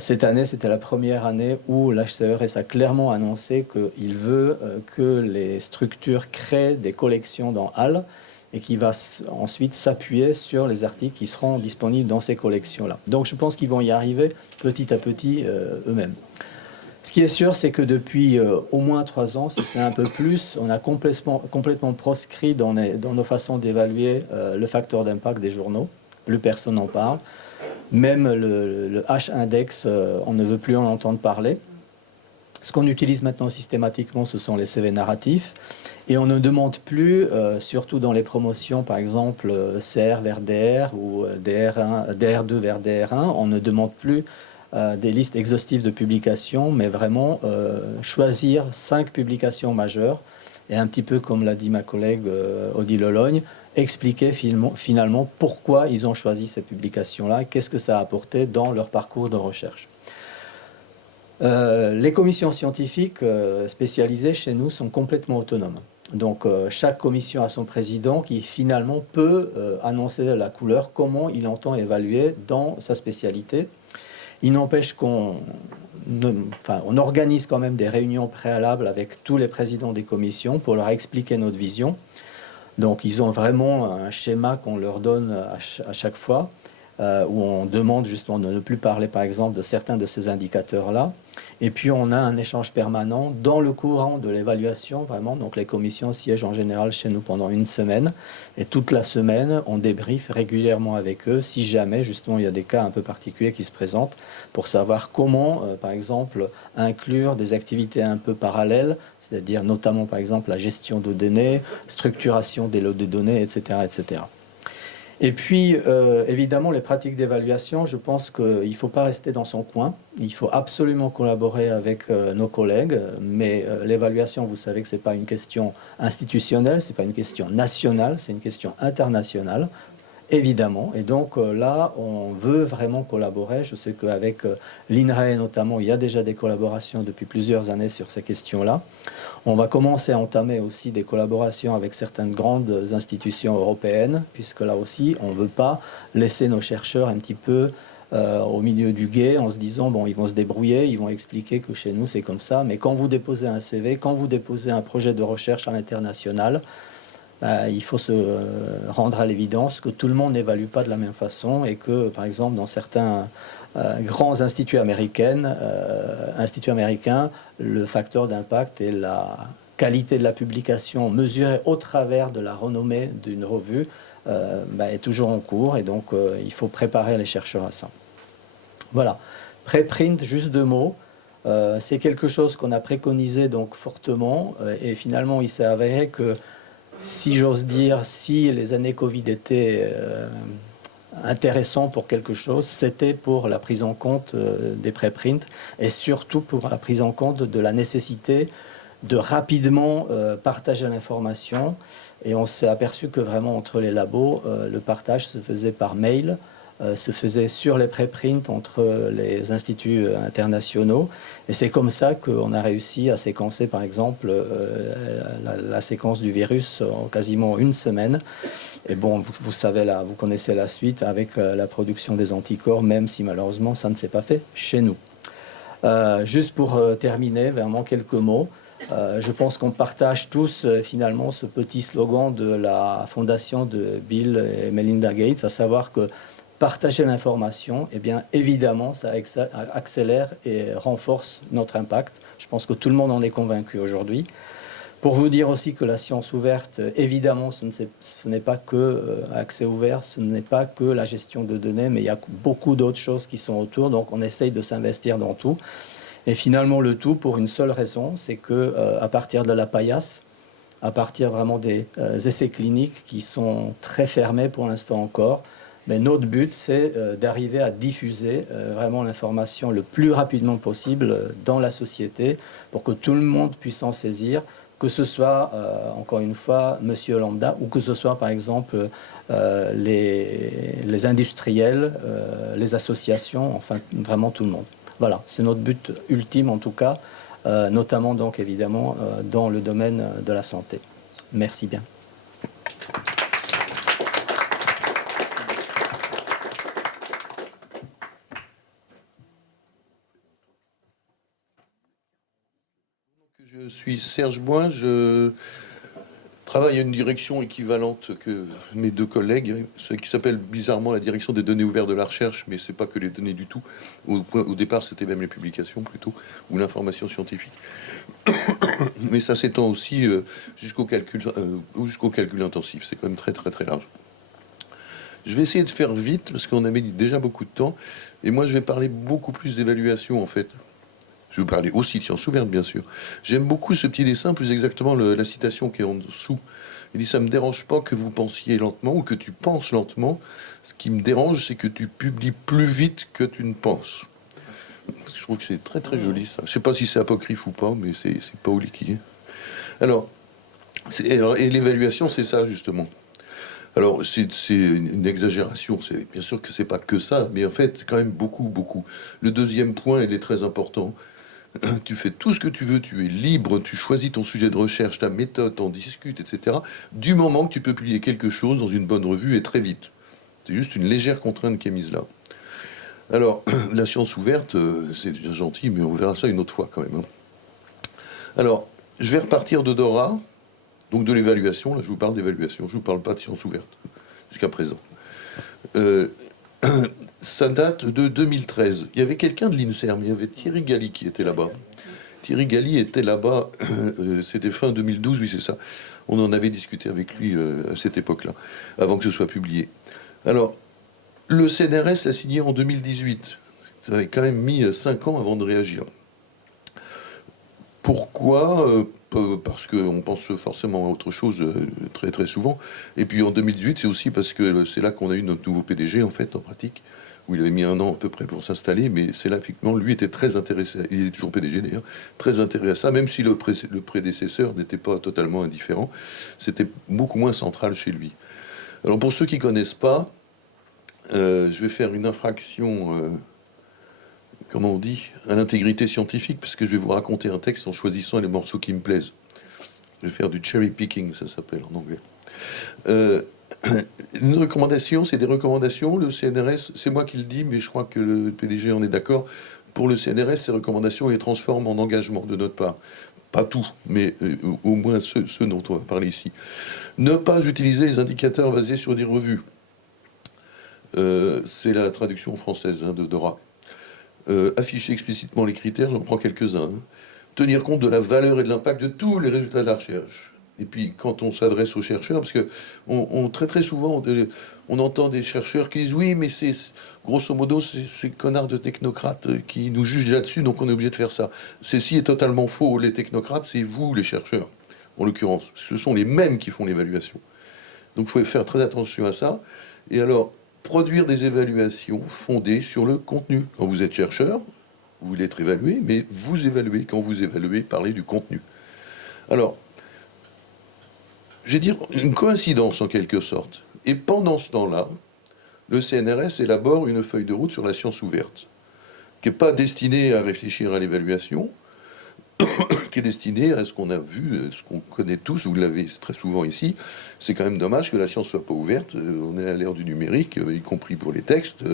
Cette année, c'était la première année où l'HCERES a clairement annoncé qu'il veut que les structures créent des collections dans HAL et qui va ensuite s'appuyer sur les articles qui seront disponibles dans ces collections-là. Donc je pense qu'ils vont y arriver petit à petit eux-mêmes. Ce qui est sûr, c'est que depuis au moins 3 ans, si c'est un peu plus, on a complètement proscrit dans nos façons d'évaluer le facteur d'impact des journaux. Plus personne n'en parle. Même le H-index, on ne veut plus en entendre parler. Ce qu'on utilise maintenant systématiquement, ce sont les CV narratifs. Et on ne demande plus, surtout dans les promotions, par exemple CR vers DR ou DR2 vers DR1, on ne demande plus des listes exhaustives de publications, mais vraiment choisir 5 publications majeures. Et un petit peu comme l'a dit ma collègue Odile Lologne, expliquer finalement pourquoi ils ont choisi ces publications-là, qu'est-ce que ça a apporté dans leur parcours de recherche. Les commissions scientifiques spécialisées chez nous sont complètement autonomes. Donc chaque commission a son président qui finalement peut annoncer la couleur, comment il entend évaluer dans sa spécialité. Il n'empêche qu'on organise quand même des réunions préalables avec tous les présidents des commissions pour leur expliquer notre vision. Donc ils ont vraiment un schéma qu'on leur donne à chaque fois, où on demande justement de ne plus parler par exemple de certains de ces indicateurs-là. Et puis on a un échange permanent dans le courant de l'évaluation, vraiment. Donc les commissions siègent en général chez nous pendant une semaine. Et toute la semaine, on débriefe régulièrement avec eux, si jamais justement il y a des cas un peu particuliers qui se présentent, pour savoir comment, par exemple, inclure des activités un peu parallèles, c'est-à-dire notamment par exemple la gestion de données, structuration des lots de données, etc. etc. Et puis, évidemment, les pratiques d'évaluation, je pense qu'il ne faut pas rester dans son coin. Il faut absolument collaborer avec nos collègues. Mais l'évaluation, vous savez que ce n'est pas une question institutionnelle, ce n'est pas une question nationale, c'est une question internationale, évidemment. Et donc là, on veut vraiment collaborer. Je sais qu'avec l'INRAE notamment, il y a déjà des collaborations depuis plusieurs années sur ces questions-là. On va commencer à entamer aussi des collaborations avec certaines grandes institutions européennes, puisque là aussi, on ne veut pas laisser nos chercheurs un petit peu au milieu du gué en se disant, bon, ils vont se débrouiller, ils vont expliquer que chez nous, c'est comme ça. Mais quand vous déposez un CV, quand vous déposez un projet de recherche à l'international, il faut se rendre à l'évidence que tout le monde n'évalue pas de la même façon et que, par exemple, dans certains grands instituts américains, le facteur d'impact et la qualité de la publication mesurée au travers de la renommée d'une revue est toujours en cours et donc il faut préparer les chercheurs à ça. Voilà. Préprint, juste 2 mots. C'est quelque chose qu'on a préconisé donc fortement et finalement il s'est avéré que si j'ose dire, si les années Covid étaient intéressants pour quelque chose, c'était pour la prise en compte des préprints et surtout pour la prise en compte de la nécessité de rapidement partager l'information. Et on s'est aperçu que vraiment entre les labos, le partage se faisait par mail, se faisait sur les préprints entre les instituts internationaux. Et c'est comme ça qu'on a réussi à séquencer, par exemple, la séquence du virus en quasiment une semaine. Et bon, vous savez, là, vous connaissez la suite avec la production des anticorps, même si malheureusement, ça ne s'est pas fait chez nous. Juste pour terminer, vraiment quelques mots. Je pense qu'on partage tous finalement ce petit slogan de la fondation de Bill et Melinda Gates, à savoir que partager l'information, eh bien, évidemment, ça accélère et renforce notre impact. Je pense que tout le monde en est convaincu aujourd'hui. Pour vous dire aussi que la science ouverte, évidemment, ce n'est pas que accès ouvert, ce n'est pas que la gestion de données, mais il y a beaucoup d'autres choses qui sont autour. Donc, on essaye de s'investir dans tout. Et finalement, le tout pour une seule raison, c'est que à partir de la paillasse, à partir vraiment des essais cliniques qui sont très fermés pour l'instant encore, mais notre but, c'est d'arriver à diffuser vraiment l'information le plus rapidement possible dans la société pour que tout le monde puisse en saisir, que ce soit, encore une fois, monsieur lambda, ou que ce soit, par exemple, les industriels, les associations, enfin, vraiment tout le monde. Voilà, c'est notre but ultime en tout cas, notamment donc évidemment dans le domaine de la santé. Merci bien. Je suis Serge Boin, je travaille à une direction équivalente que mes deux collègues, ce qui s'appelle bizarrement la direction des données ouvertes de la recherche, mais c'est pas que les données du tout. Au départ, c'était même les publications plutôt, ou l'information scientifique. Mais ça s'étend aussi jusqu'au calcul intensif. C'est quand même très très très large. Je vais essayer de faire vite parce qu'on a mis déjà beaucoup de temps. Et moi, je vais parler beaucoup plus d'évaluation en fait. Je vais parler aussi de sciences ouvertes, bien sûr. J'aime beaucoup ce petit dessin, plus exactement la citation qui est en dessous. Il dit: ça me dérange pas que vous pensiez lentement ou que tu penses lentement. Ce qui me dérange, c'est que tu publies plus vite que tu ne penses. Je trouve que c'est très très joli ça. Je sais pas si c'est apocryphe ou pas, mais c'est Paoli qui est. Alors, et l'évaluation, c'est ça justement. Alors, c'est une exagération. C'est bien sûr que c'est pas que ça, mais en fait, quand même beaucoup. Le deuxième point, il est très important. Tu fais tout ce que tu veux, tu es libre, tu choisis ton sujet de recherche, ta méthode, t'en discutes, etc. Du moment que tu peux publier quelque chose dans une bonne revue et très vite. C'est juste une légère contrainte qui est mise là. Alors, la science ouverte, c'est bien gentil, mais on verra ça une autre fois quand même. Hein. Alors, je vais repartir de Dora, donc de l'évaluation. Là, je vous parle d'évaluation, je ne vous parle pas de science ouverte, jusqu'à présent. Ça date de 2013. Il y avait quelqu'un de l'INSERM, il y avait Thierry Galli qui était là-bas. Thierry Galli était là-bas, c'était fin 2012, oui c'est ça. On en avait discuté avec lui à cette époque-là, avant que ce soit publié. Alors, le CNRS a signé en 2018. Ça avait quand même mis 5 ans avant de réagir. Pourquoi Parce qu'on pense forcément à autre chose très très souvent. Et puis en 2018, c'est aussi parce que c'est là qu'on a eu notre nouveau PDG, en fait, en pratique, où il avait mis 1 an à peu près pour s'installer, mais c'est là, effectivement, lui était très intéressé, il est toujours PDG d'ailleurs, très intéressé à ça, même si le prédécesseur n'était pas totalement indifférent, c'était beaucoup moins central chez lui. Alors pour ceux qui connaissent pas, je vais faire une infraction, comment on dit, à l'intégrité scientifique, parce que je vais vous raconter un texte en choisissant les morceaux qui me plaisent. Je vais faire du cherry picking, ça s'appelle en anglais. Une recommandation, c'est des recommandations. Le CNRS, c'est moi qui le dis, mais je crois que le PDG en est d'accord. Pour le CNRS, ces recommandations, on les transforme en engagement de notre part. Pas tout, mais au moins ceux dont on va parler ici. Ne pas utiliser les indicateurs basés sur des revues. C'est la traduction française de Dora. Afficher explicitement les critères, j'en prends quelques-uns. Hein. Tenir compte de la valeur et de l'impact de tous les résultats de la recherche. Et puis, quand on s'adresse aux chercheurs, parce que très souvent, on entend des chercheurs qui disent: oui, mais c'est grosso modo, c'est ces connards de technocrates qui nous jugent là-dessus, donc on est obligé de faire ça. Ceci est totalement faux. Les technocrates, c'est vous, les chercheurs, en l'occurrence. Ce sont les mêmes qui font l'évaluation. Donc, il faut faire très attention à ça. Et alors, produire des évaluations fondées sur le contenu. Quand vous êtes chercheur, vous voulez être évalué, mais vous évaluez. Quand vous évaluez, parlez du contenu. Alors, je vais dire une coïncidence en quelque sorte. Et pendant ce temps-là, le CNRS élabore une feuille de route sur la science ouverte, qui n'est pas destinée à réfléchir à l'évaluation, qui est destinée à ce qu'on a vu, ce qu'on connaît tous, vous l'avez très souvent ici. C'est quand même dommage que la science soit pas ouverte. On est à l'ère du numérique, y compris pour les textes.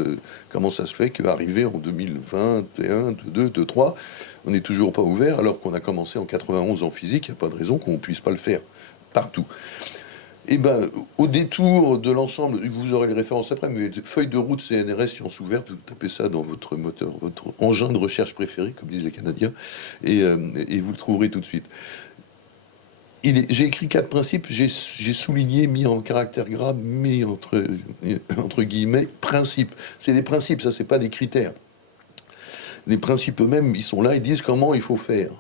Comment ça se fait qu'arrivé en 2021, 2022, 2023, on n'est toujours pas ouvert alors qu'on a commencé en 91 en physique? Il n'y a pas de raison qu'on ne puisse pas le faire partout. Et ben, au détour de l'ensemble, vous aurez les références après, mais feuille de route CNRS, science ouverte, vous tapez ça dans votre moteur, votre engin de recherche préféré, comme disent les Canadiens, et vous le trouverez tout de suite. J'ai écrit 4 principes, j'ai souligné, mis en caractère gras, mis entre guillemets, principes. C'est des principes, ça, c'est pas des critères. Les principes eux-mêmes, ils sont là, ils disent comment il faut faire.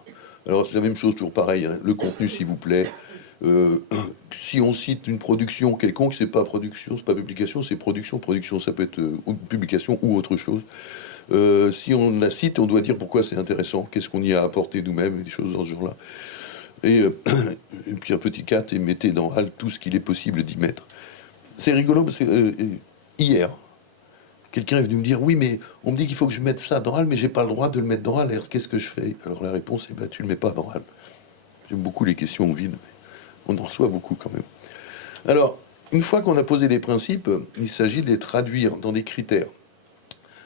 Alors, c'est la même chose, toujours pareil, hein. Le contenu, s'il vous plaît. Si on cite une production quelconque, c'est pas production, c'est pas publication, c'est production. Production, ça peut être publication ou autre chose. Si on la cite, on doit dire pourquoi c'est intéressant, qu'est-ce qu'on y a apporté nous-mêmes, des choses dans ce genre-là. Et puis un petit 4, et mettez dans HAL tout ce qu'il est possible d'y mettre. C'est rigolo, parce que hier, Quelqu'un est venu me dire, oui, mais on me dit qu'il faut que je mette ça dans RAL, mais j'ai pas le droit de le mettre dans RAL, alors qu'est-ce que je fais? Alors la réponse est, bah, tu le mets pas dans RAL. J'aime beaucoup les questions vides, mais on en reçoit beaucoup quand même. Alors, une fois qu'on a posé des principes, il s'agit de les traduire dans des critères.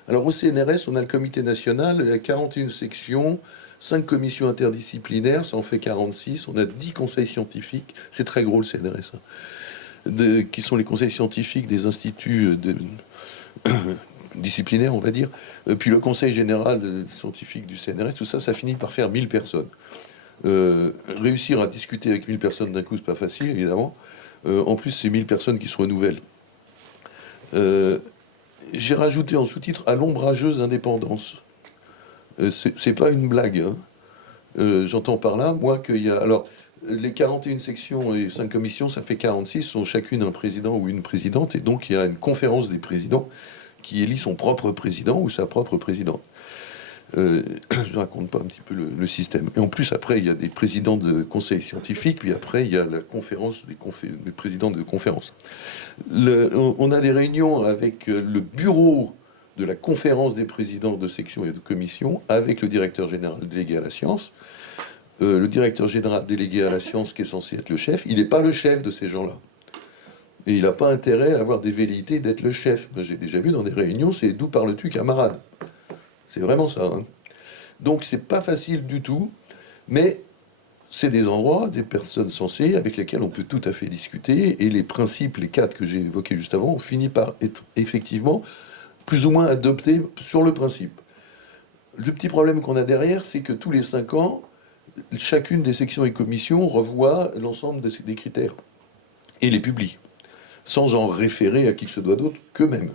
Alors au CNRS, on a le comité national, il y a 41 sections, 5 commissions interdisciplinaires, ça en fait 46, on a 10 conseils scientifiques, c'est très gros le CNRS, hein, qui sont les conseils scientifiques des instituts disciplinaires, on va dire, puis le conseil général scientifique du CNRS, tout ça, ça finit par faire 1000 personnes. Réussir à discuter avec 1000 personnes d'un coup, c'est pas facile, évidemment. En plus, c'est 1000 personnes qui se renouvellent. J'ai rajouté en sous-titre à l'ombrageuse indépendance. C'est pas une blague. Hein. J'entends par là, moi, qu'il y a. Alors, les 41 sections et 5 commissions, ça fait 46, sont chacune un président ou une présidente, et donc il y a une conférence des présidents qui élit son propre président ou sa propre présidente. Je ne raconte pas un petit peu le système. Et en plus, après, il y a des présidents de conseils scientifiques, puis après, il y a la conférence des présidents de conférences. On a des réunions avec le bureau de la conférence des présidents de section et de commission, avec le directeur général délégué à la science. Le directeur général délégué à la science, qui est censé être le chef, il n'est pas le chef de ces gens-là. Et il n'a pas intérêt à avoir des velléités d'être le chef. J'ai déjà vu dans des réunions, c'est d'où parles-tu, camarade? C'est vraiment ça. Hein. Donc c'est pas facile du tout, mais c'est des endroits, des personnes sensées avec lesquelles on peut tout à fait discuter, et les principes, les 4 que j'ai évoqués juste avant, ont fini par être effectivement plus ou moins adoptés sur le principe. Le petit problème qu'on a derrière, c'est que tous les 5 ans, chacune des sections et commissions revoit l'ensemble des critères et les publie, sans en référer à qui que ce soit d'autre qu'eux-mêmes.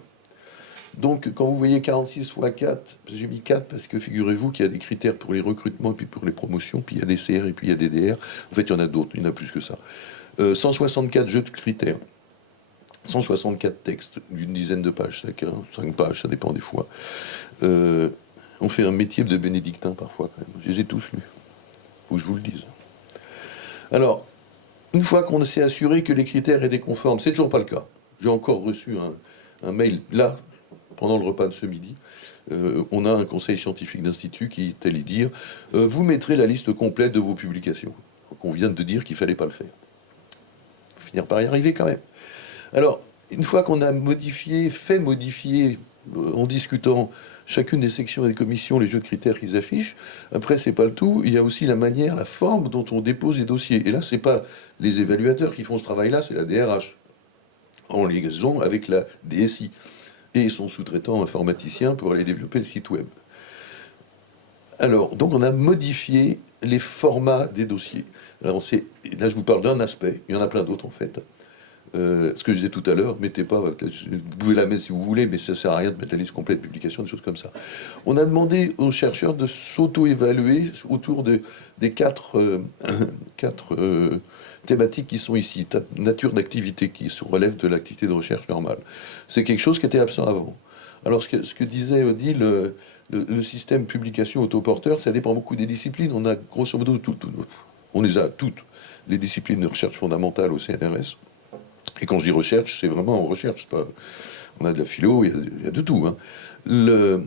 Donc, quand vous voyez 46 fois 4, j'ai mis 4 parce que figurez-vous qu'il y a des critères pour les recrutements et puis pour les promotions, puis il y a des CR et puis il y a des DR. En fait, il y en a d'autres, il y en a plus que ça. 164 jeux de critères, 164 textes, d'une dizaine de pages chacun, 5 pages, ça dépend des fois. On fait un métier de bénédictin parfois, quand même. Je les ai tous lus, faut que je vous le dise. Alors, une fois qu'on s'est assuré que les critères étaient conformes, c'est toujours pas le cas. J'ai encore reçu un mail, là, pendant le repas de ce midi, on a un conseil scientifique d'institut qui est allé dire vous mettrez la liste complète de vos publications. Donc on vient de dire qu'il fallait pas le faire. Il faut finir par y arriver quand même. Alors, une fois qu'on a fait modifier, en discutant chacune des sections et des commissions, les jeux de critères qu'ils affichent, après, c'est pas le tout, il y a aussi la manière, la forme dont on dépose les dossiers. Et là, c'est pas les évaluateurs qui font ce travail-là, c'est la DRH, en liaison avec la DSI. Et son sous-traitant informaticien pour aller développer le site web. Alors, donc on a modifié les formats des dossiers. Alors, là, je vous parle d'un aspect, il y en a plein d'autres en fait. Ce que je disais tout à l'heure, mettez pas, vous pouvez la mettre si vous voulez, mais ça sert à rien de mettre la liste complète de publication, des choses comme ça. On a demandé aux chercheurs de s'auto-évaluer autour des quatre thématiques qui sont ici, nature d'activité qui se relève de l'activité de recherche normale. C'est quelque chose qui était absent avant. Alors ce que disait Odile, le système publication autoporteur, ça dépend beaucoup des disciplines. On a grosso modo on les a toutes, les disciplines de recherche fondamentale au CNRS. Et quand je dis recherche, c'est vraiment en recherche. Pas... On a de la philo, il y a de tout. Hein. Le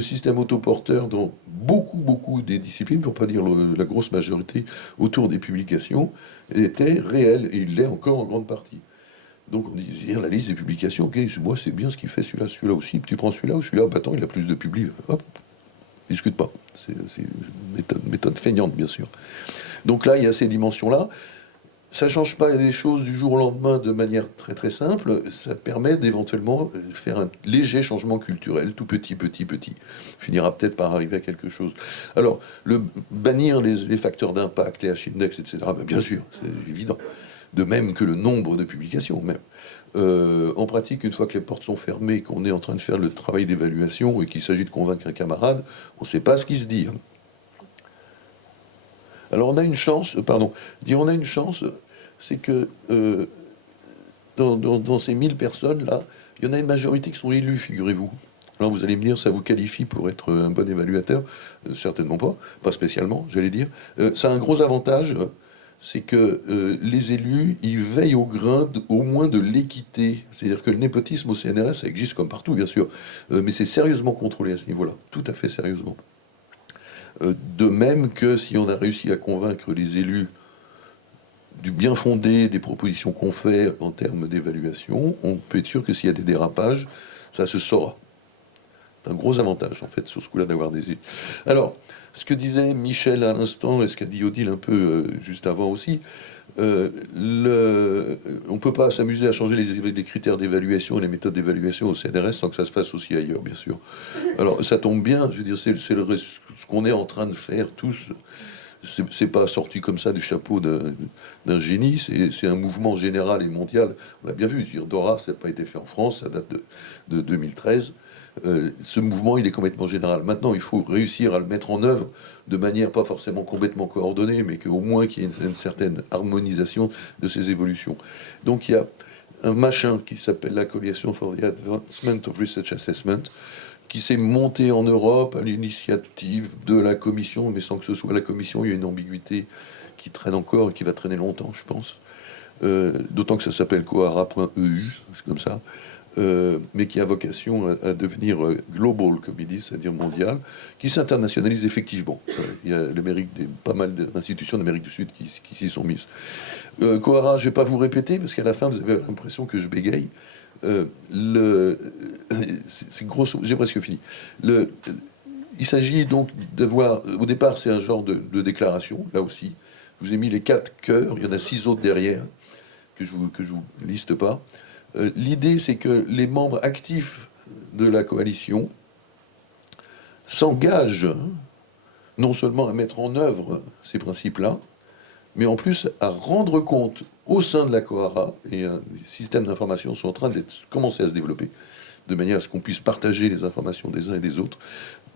système autoporteur dans beaucoup des disciplines, pour pas dire la grosse majorité autour des publications, était réel, et il l'est encore en grande partie. Donc on dit, la liste des publications, ok, moi c'est bien ce qu'il fait celui-là aussi, puis tu prends celui-là ou celui-là, bah attends, il a plus de publics, hop, discute pas. C'est une méthode feignante, bien sûr. Donc là, il y a ces dimensions-là. Ça change pas des choses du jour au lendemain de manière très simple. Ça permet d'éventuellement faire un léger changement culturel, tout petit. Finira peut-être par arriver à quelque chose. Alors, bannir les facteurs d'impact, les H-index, etc., ben bien sûr, c'est évident. De même que le nombre de publications, même. En pratique, une fois que les portes sont fermées, qu'on est en train de faire le travail d'évaluation et qu'il s'agit de convaincre un camarade, on ne sait pas ce qui se dit. Hein. Alors on a une chance, c'est que dans ces 1000 personnes-là, il y en a une majorité qui sont élues, figurez-vous. Alors vous allez me dire, ça vous qualifie pour être un bon évaluateur? Certainement pas spécialement, j'allais dire. Ça a un gros avantage, c'est que les élus, ils veillent au grain, au moins de l'équité. C'est-à-dire que le népotisme au CNRS, ça existe comme partout, bien sûr, mais c'est sérieusement contrôlé à ce niveau-là, tout à fait sérieusement. De même que si on a réussi à convaincre les élus du bien fondé des propositions qu'on fait en termes d'évaluation, on peut être sûr que s'il y a des dérapages, ça se saura. C'est un gros avantage, en fait, sur ce coup-là, d'avoir des élus. Alors, ce que disait Michel à l'instant, et ce qu'a dit Odile un peu juste avant aussi, on ne peut pas s'amuser à changer les critères d'évaluation et les méthodes d'évaluation au CNRS sans que ça se fasse aussi ailleurs, bien sûr. Alors, ça tombe bien, je veux dire, c'est ce qu'on est en train de faire tous. C'est pas sorti comme ça du chapeau d'un génie, c'est un mouvement général et mondial. On l'a bien vu, je veux dire, Dora, ça n'a pas été fait en France, ça date de 2013. Ce mouvement, il est complètement général. Maintenant, il faut réussir à le mettre en œuvre de manière pas forcément complètement coordonnée, mais qu'au moins qu'il y ait une certaine harmonisation de ces évolutions. Donc il y a un machin qui s'appelle la Coalition for the Advancement of Research Assessment, qui s'est monté en Europe à l'initiative de la Commission, mais sans que ce soit la Commission, il y a une ambiguïté qui traîne encore et qui va traîner longtemps, je pense. D'autant que ça s'appelle Coara.eu, c'est comme ça. Mais qui a vocation à devenir global, comme ils disent, c'est-à-dire mondial, qui s'internationalise effectivement. Il y a pas mal d'institutions d'Amérique du Sud qui s'y sont mises. Coara, je ne vais pas vous répéter, parce qu'à la fin, vous avez l'impression que je bégaye. C'est grosso, j'ai presque fini. Il s'agit donc de voir, au départ, c'est un genre de déclaration, là aussi. Je vous ai mis les 4 cœurs, il y en a 6 autres derrière, que je vous liste pas. L'idée, c'est que les membres actifs de la coalition s'engagent non seulement à mettre en œuvre ces principes-là, mais en plus à rendre compte au sein de la COARA, et les systèmes d'information sont en train de commencer à se développer, de manière à ce qu'on puisse partager les informations des uns et des autres,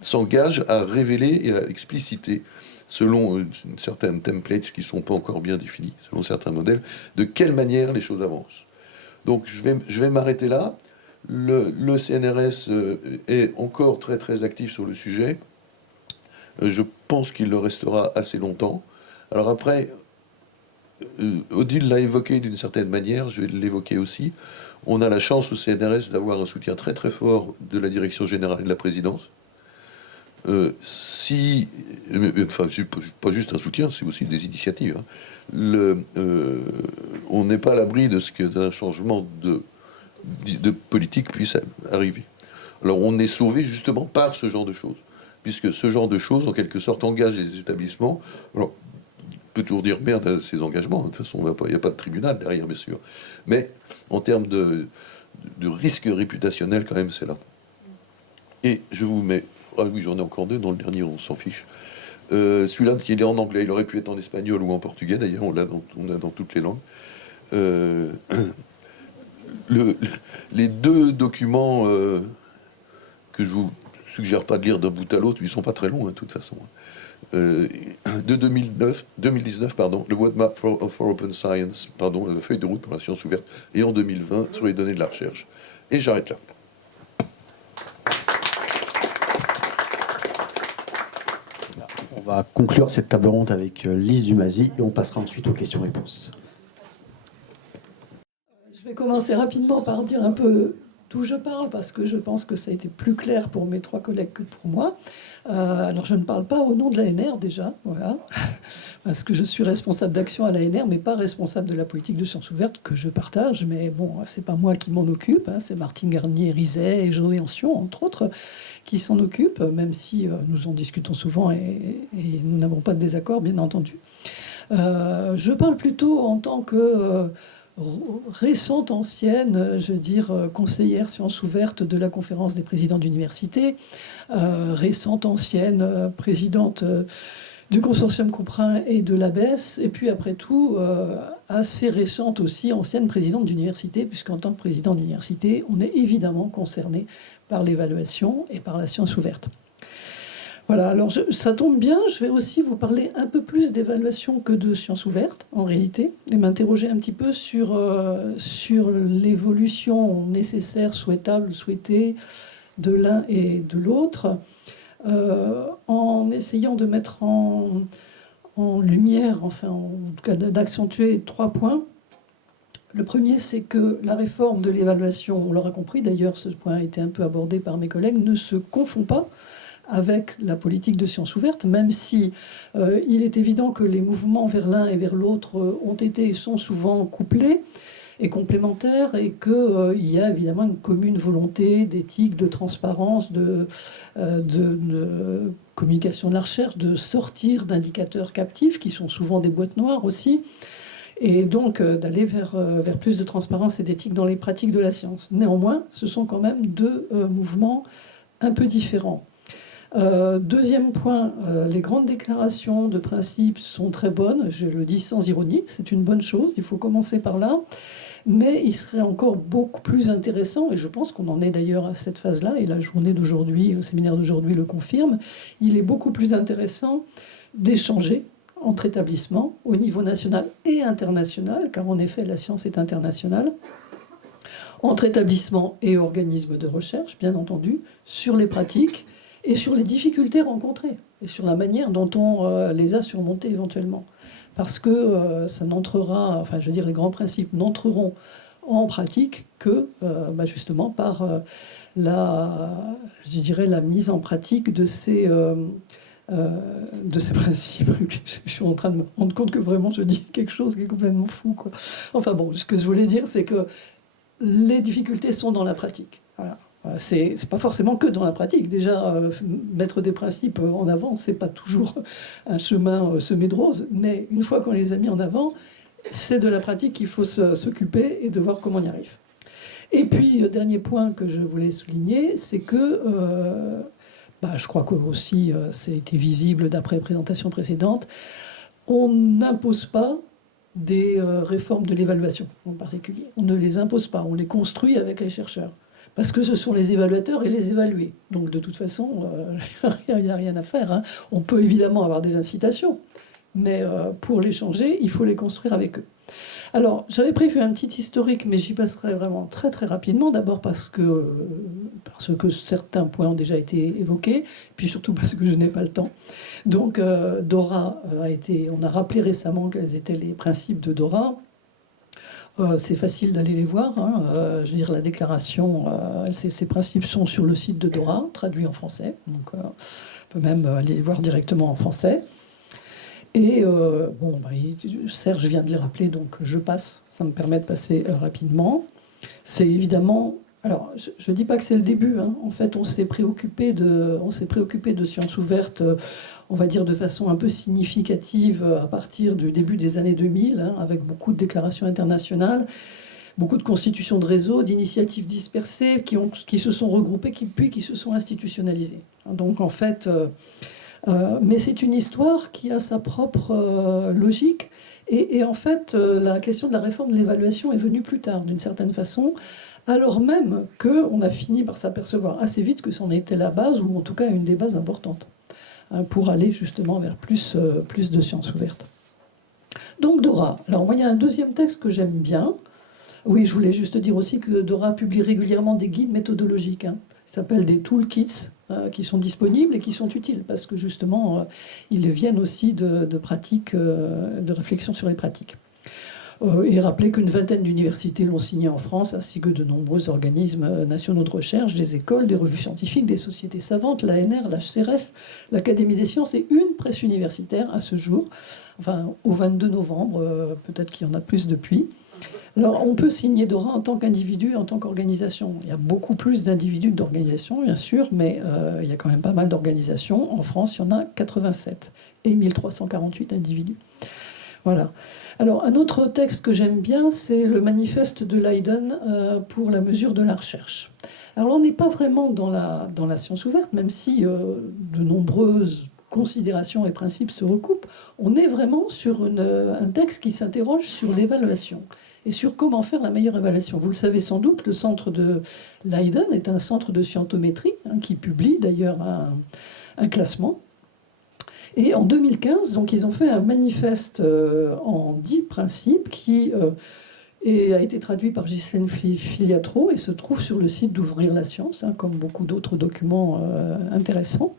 s'engagent à révéler et à expliciter, selon certaines templates qui ne sont pas encore bien définies, selon certains modèles, de quelle manière les choses avancent. Donc je vais m'arrêter là. Le CNRS est encore très très actif sur le sujet. Je pense qu'il le restera assez longtemps. Alors après, Odile l'a évoqué d'une certaine manière, je vais l'évoquer aussi. On a la chance au CNRS d'avoir un soutien très très fort de la direction générale et de la présidence. Enfin, c'est pas juste un soutien, c'est aussi des initiatives. Hein. On n'est pas à l'abri de ce que d'un changement de politique puisse arriver. Alors on est sauvé justement par ce genre de choses, puisque ce genre de choses, en quelque sorte, engage les établissements. Alors, on peut toujours dire merde à ces engagements, de toute façon, il n'y a pas de tribunal derrière, bien sûr. Mais en termes de risque réputationnel, quand même, c'est là. Et je vous mets... Ah oui, j'en ai encore 2, dans le dernier, on s'en fiche. Celui-là, il est en anglais, il aurait pu être en espagnol ou en portugais, d'ailleurs, on l'a dans toutes les langues. Les 2 documents que je vous suggère pas de lire d'un bout à l'autre, ils sont pas très longs, hein, de toute façon. De 2019, pardon, le Roadmap for Open Science, pardon, la feuille de route pour la science ouverte, et en 2020 sur les données de la recherche. Et j'arrête là. On va conclure cette table ronde avec Lise Dumazy et on passera ensuite aux questions-réponses. Je vais commencer rapidement par dire un peu d'où je parle, parce que je pense que ça a été plus clair pour mes 3 collègues que pour moi. Alors, je ne parle pas au nom de l'ANR, déjà, voilà, parce que je suis responsable d'action à l'ANR, mais pas responsable de la politique de sciences ouvertes, que je partage, mais bon, c'est pas moi qui m'en occupe, hein, c'est Martine Garnier-Rizet et Joé Ancion, entre autres, qui s'en occupent, même si nous en discutons souvent et nous n'avons pas de désaccord, bien entendu. Je parle plutôt en tant que... récente, ancienne, je veux dire, conseillère sciences ouvertes de la conférence des présidents d'université, récente, ancienne, présidente du consortium Couperin et de l'ABES, et puis après tout, assez récente aussi, ancienne présidente d'université, puisqu'en tant que président d'université, on est évidemment concerné par l'évaluation et par la science ouverte. Voilà, alors ça tombe bien, je vais aussi vous parler un peu plus d'évaluation que de sciences ouvertes, en réalité, et m'interroger un petit peu sur l'évolution nécessaire, souhaitable, souhaitée de l'un et de l'autre, en essayant de mettre en lumière, enfin en tout cas d'accentuer 3 points. Le premier, c'est que la réforme de l'évaluation, on l'aura compris d'ailleurs, ce point a été un peu abordé par mes collègues, ne se confond pas avec la politique de sciences ouvertes, même si il est évident que les mouvements vers l'un et vers l'autre ont été et sont souvent couplés et complémentaires, et qu'il y a évidemment une commune volonté d'éthique, de transparence, de communication de la recherche, de sortir d'indicateurs captifs, qui sont souvent des boîtes noires aussi, et donc d'aller vers plus de transparence et d'éthique dans les pratiques de la science. Néanmoins, ce sont quand même deux mouvements un peu différents. Deuxième point, les grandes déclarations de principe sont très bonnes, je le dis sans ironie, c'est une bonne chose, il faut commencer par là, mais il serait encore beaucoup plus intéressant, et je pense qu'on en est d'ailleurs à cette phase-là, et la journée d'aujourd'hui, le séminaire d'aujourd'hui le confirme, il est beaucoup plus intéressant d'échanger entre établissements au niveau national et international, car en effet la science est internationale, entre établissements et organismes de recherche, bien entendu, sur les pratiques et sur les difficultés rencontrées, et sur la manière dont on les a surmontées éventuellement. Parce que ça n'entrera, enfin je veux dire, les grands principes n'entreront en pratique que justement par je dirais, la mise en pratique de ces principes. Je suis en train de me rendre compte que vraiment je dis quelque chose qui est complètement fou, quoi. Enfin bon, ce que je voulais dire, c'est que les difficultés sont dans la pratique. Voilà. C'est pas forcément que dans la pratique. Déjà, mettre des principes en avant, c'est pas toujours un chemin semé de roses, mais une fois qu'on les a mis en avant, c'est de la pratique qu'il faut s'occuper et de voir comment on y arrive. Et puis, dernier point que je voulais souligner, c'est que, je crois que aussi, ça a été visible d'après les présentations précédentes, on n'impose pas des réformes de l'évaluation en particulier. On ne les impose pas, on les construit avec les chercheurs. Parce que ce sont les évaluateurs et les évalués. Donc de toute façon, il n'y a rien à faire, hein. On peut évidemment avoir des incitations, mais pour les changer, il faut les construire avec eux. Alors, j'avais prévu un petit historique, mais j'y passerai vraiment très très rapidement. D'abord parce que certains points ont déjà été évoqués, puis surtout parce que je n'ai pas le temps. Donc Dora on a rappelé récemment quels étaient les principes de Dora. C'est facile d'aller les voir, hein. Je veux dire, la déclaration, ces principes sont sur le site de Dora, traduits en français. Donc, on peut même aller les voir directement en français. Et Serge vient de les rappeler, donc je passe. Ça me permet de passer rapidement. C'est évidemment... Alors, je ne dis pas que c'est le début, hein. En fait, on s'est préoccupé de sciences ouvertes, on va dire de façon un peu significative à partir du début des années 2000, hein, avec beaucoup de déclarations internationales, beaucoup de constitutions de réseaux, d'initiatives dispersées qui se sont regroupées, puis qui se sont institutionnalisées. Donc, en fait... mais c'est une histoire qui a sa propre logique. Et en fait, la question de la réforme de l'évaluation est venue plus tard, d'une certaine façon, alors même qu'on a fini par s'apercevoir assez vite que c'en était la base, ou en tout cas une des bases importantes, hein, pour aller justement vers plus de sciences ouvertes. Donc Dora. Alors moi, il y a un deuxième texte que j'aime bien. Oui, je voulais juste dire aussi que Dora publie régulièrement des guides méthodologiques, hein. Ils s'appellent des toolkits qui sont disponibles et qui sont utiles parce que justement, ils viennent aussi de pratiques, de réflexion sur les pratiques. Et rappeler qu'une vingtaine d'universités l'ont signé en France, ainsi que de nombreux organismes nationaux de recherche, des écoles, des revues scientifiques, des sociétés savantes, l'ANR, l'HCRS, l'Académie des sciences et une presse universitaire à ce jour, enfin au 22 novembre, peut-être qu'il y en a plus depuis. Alors, on peut signer Dora en tant qu'individu et en tant qu'organisation. Il y a beaucoup plus d'individus que d'organisations, bien sûr, mais il y a quand même pas mal d'organisations. En France, il y en a 87 et 1348 individus. Voilà. Alors, un autre texte que j'aime bien, c'est le manifeste de Leiden pour la mesure de la recherche. Alors, on n'est pas vraiment dans la science ouverte, même si de nombreuses considérations et principes se recoupent. On est vraiment sur un texte qui s'interroge sur l'évaluation et sur comment faire la meilleure évaluation. Vous le savez sans doute, le centre de Leiden est un centre de scientométrie, hein, qui publie d'ailleurs un classement. Et en 2015, donc, ils ont fait un manifeste en 10 principes qui a été traduit par Ghislaine Filiatro et se trouve sur le site d'Ouvrir la Science, hein, comme beaucoup d'autres documents intéressants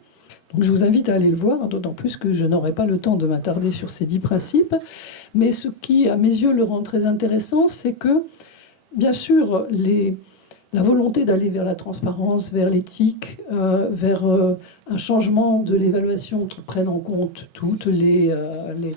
Donc je vous invite à aller le voir, d'autant plus que je n'aurai pas le temps de m'attarder sur ces 10 principes. Mais ce qui, à mes yeux, le rend très intéressant, c'est que, bien sûr, la volonté d'aller vers la transparence, vers l'éthique, vers un changement de l'évaluation qui prenne en compte toutes les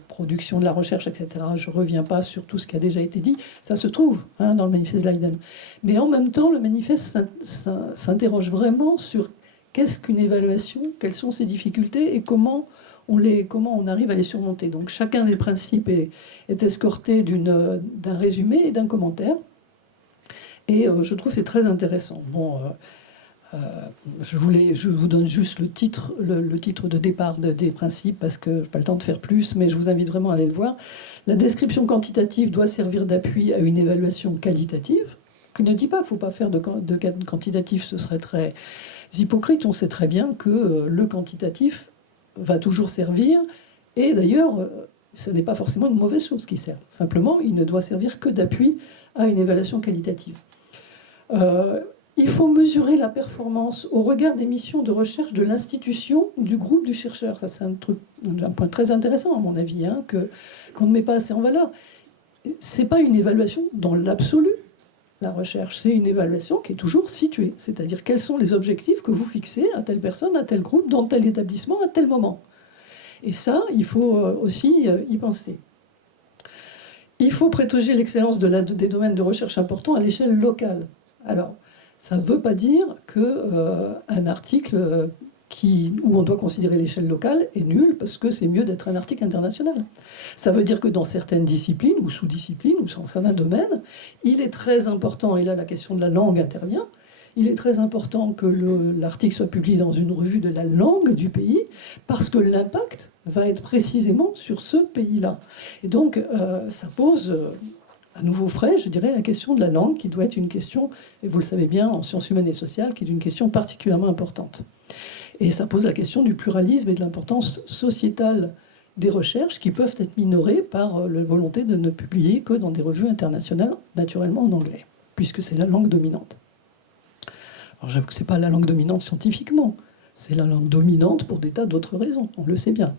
productions de la recherche, etc. Je ne reviens pas sur tout ce qui a déjà été dit. Ça se trouve dans le manifeste Leiden. Mais en même temps, le manifeste s'interroge vraiment sur qu'est-ce qu'une évaluation, quelles sont ses difficultés et comment on arrive à les surmonter. Donc chacun des principes est escorté d'un résumé et d'un commentaire. Et je trouve que c'est très intéressant. Bon, je vous donne juste le titre de départ des principes, parce que je n'ai pas le temps de faire plus, mais je vous invite vraiment à aller le voir. La description quantitative doit servir d'appui à une évaluation qualitative, qui ne dit pas qu'il ne faut pas faire de quantitatif, ce serait très hypocrite. On sait très bien que le quantitatif va toujours servir, et d'ailleurs, ce n'est pas forcément une mauvaise chose qui sert. Simplement, il ne doit servir que d'appui à une évaluation qualitative. Il faut mesurer la performance au regard des missions de recherche de l'institution ou du groupe du chercheur. Ça, c'est un point très intéressant, à mon avis, qu'on ne met pas assez en valeur. Ce n'est pas une évaluation dans l'absolu, la recherche. C'est une évaluation qui est toujours située. C'est-à-dire quels sont les objectifs que vous fixez à telle personne, à tel groupe, dans tel établissement, à tel moment. Et ça, il faut aussi y penser. Il faut protéger l'excellence des domaines de recherche importants à l'échelle locale. Alors, ça ne veut pas dire qu'un article où on doit considérer l'échelle locale est nul, parce que c'est mieux d'être un article international. Ça veut dire que dans certaines disciplines, ou sous-disciplines, ou dans certains domaines, il est très important, et là la question de la langue intervient, il est très important que l'article soit publié dans une revue de la langue du pays, parce que l'impact va être précisément sur ce pays-là. Et donc, ça pose à nouveau frais, je dirais, la question de la langue, qui doit être une question, et vous le savez bien, en sciences humaines et sociales, qui est une question particulièrement importante. Et ça pose la question du pluralisme et de l'importance sociétale des recherches, qui peuvent être minorées par la volonté de ne publier que dans des revues internationales, naturellement en anglais, puisque c'est la langue dominante. Alors j'avoue que ce n'est pas la langue dominante scientifiquement, c'est la langue dominante pour des tas d'autres raisons, on le sait bien.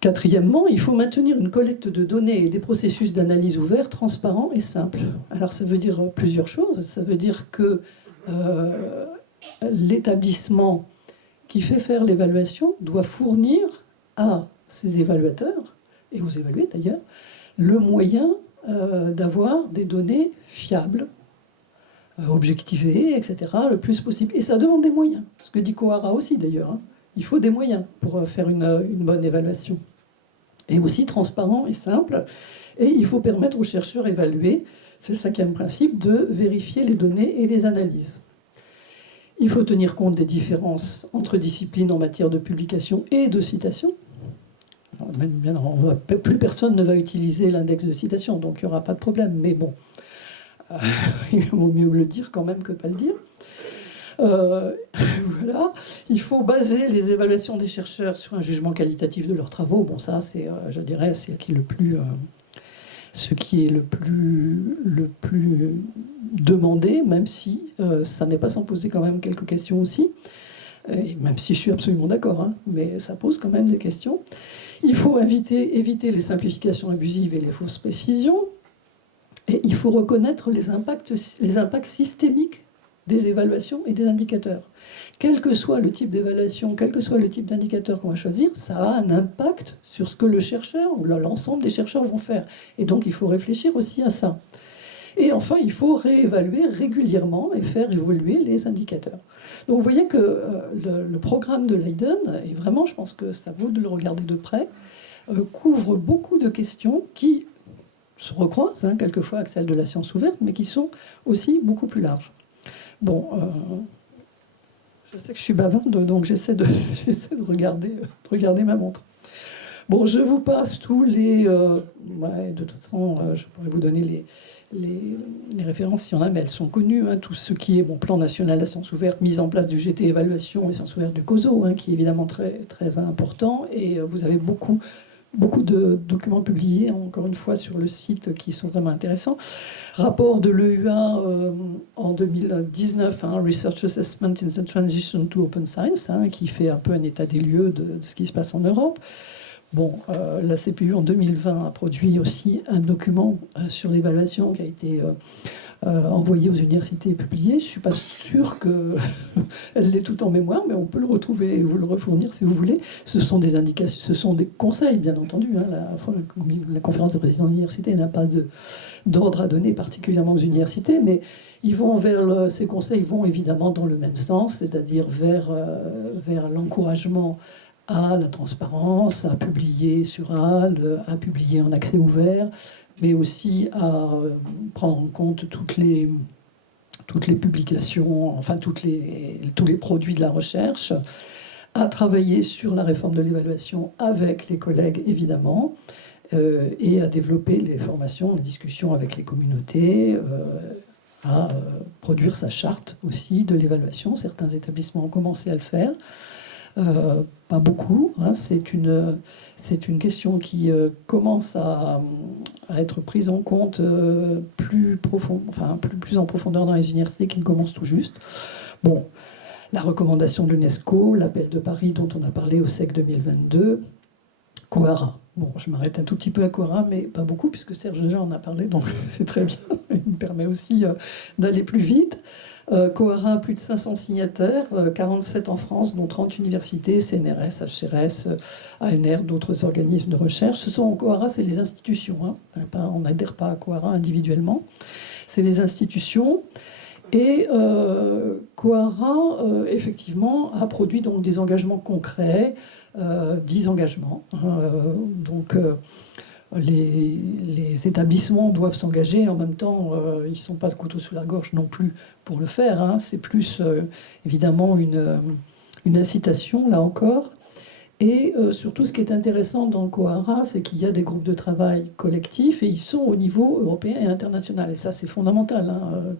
Quatrièmement, il faut maintenir une collecte de données et des processus d'analyse ouverts, transparents et simples. Alors ça veut dire plusieurs choses. Ça veut dire que l'établissement qui fait faire l'évaluation doit fournir à ses évaluateurs, et aux évalués d'ailleurs, le moyen d'avoir des données fiables, objectivées, etc., le plus possible. Et ça demande des moyens. Ce que dit Kohara aussi d'ailleurs. Il faut des moyens pour faire une bonne évaluation. Et aussi transparent et simple. Et il faut permettre aux chercheurs évalués, c'est le 5e principe, de vérifier les données et les analyses. Il faut tenir compte des différences entre disciplines en matière de publication et de citation. Plus personne ne va utiliser l'index de citation, donc il n'y aura pas de problème. Mais bon, il vaut mieux le dire quand même que pas le dire. Voilà. Il faut baser les évaluations des chercheurs sur un jugement qualitatif de leurs travaux. Bon, ça, c'est, je dirais, c'est ce qui est le plus demandé, même si ça n'est pas sans poser quand même quelques questions aussi. Et même si je suis absolument d'accord, mais ça pose quand même des questions. Il faut éviter les simplifications abusives et les fausses précisions. Et il faut reconnaître les impacts systémiques des évaluations et des indicateurs. Quel que soit le type d'évaluation, quel que soit le type d'indicateur qu'on va choisir, ça a un impact sur ce que le chercheur ou l'ensemble des chercheurs vont faire. Et donc, il faut réfléchir aussi à ça. Et enfin, il faut réévaluer régulièrement et faire évoluer les indicateurs. Donc, vous voyez que le programme de Leiden, et vraiment, je pense que ça vaut de le regarder de près, couvre beaucoup de questions qui se recroisent, quelquefois avec celles de la science ouverte, mais qui sont aussi beaucoup plus larges. Bon, je sais que je suis bavarde, donc j'essaie de regarder ma montre. Bon, je vous passe tous les... de toute façon, je pourrais vous donner les références s'il y en a, mais elles sont connues. Tout ce qui est plan national de la science ouverte, mise en place du GT évaluation et sciences ouvertes du COSO, qui est évidemment très, très important. Et vous avez beaucoup beaucoup de documents publiés, encore une fois, sur le site qui sont vraiment intéressants. Rapport de l'EUA en 2019, Research Assessment in the Transition to Open Science, qui fait un peu un état des lieux de ce qui se passe en Europe. Bon, la CPU en 2020 a produit aussi un document sur l'évaluation qui a été envoyé aux universités et publié. Je ne suis pas sûre qu'elle l'ait tout en mémoire, mais on peut le retrouver et vous le refournir si vous voulez. Ce sont des indications, ce sont des conseils, bien entendu. La conférence des présidents d'université n'a pas d'ordre à donner particulièrement aux universités, mais ces conseils vont évidemment dans le même sens, c'est-à-dire vers l'encouragement à la transparence, à publier sur HAL, à publier en accès ouvert, mais aussi à prendre en compte toutes les publications, enfin tous les produits de la recherche, à travailler sur la réforme de l'évaluation avec les collègues, évidemment, et à développer les formations, les discussions avec les communautés, à produire sa charte aussi de l'évaluation. Certains établissements ont commencé à le faire. Pas beaucoup, c'est une question qui commence à être prise en compte plus en profondeur dans les universités, qui commencent tout juste. Bon, la recommandation de l'UNESCO, l'appel de Paris dont on a parlé au SEC 2022, Coara. Bon, je m'arrête un tout petit peu à Coara, mais pas beaucoup, puisque Serge déjà en a parlé, donc c'est très bien. Il me permet aussi d'aller plus vite. Coara, plus de 500 signataires, 47 en France, dont 30 universités, CNRS, HCRS, ANR, d'autres organismes de recherche. Coara, c'est les institutions. On n'adhère pas à Coara individuellement. C'est les institutions. Et Coara, effectivement, a produit donc des engagements concrets, 10 engagements. Les établissements doivent s'engager. En même temps, ils ne sont pas de couteau sous la gorge non plus pour le faire. C'est plus, évidemment, une incitation, là encore. Et surtout, ce qui est intéressant dans Coara, c'est qu'il y a des groupes de travail collectifs et ils sont au niveau européen et international. Et ça, c'est fondamental.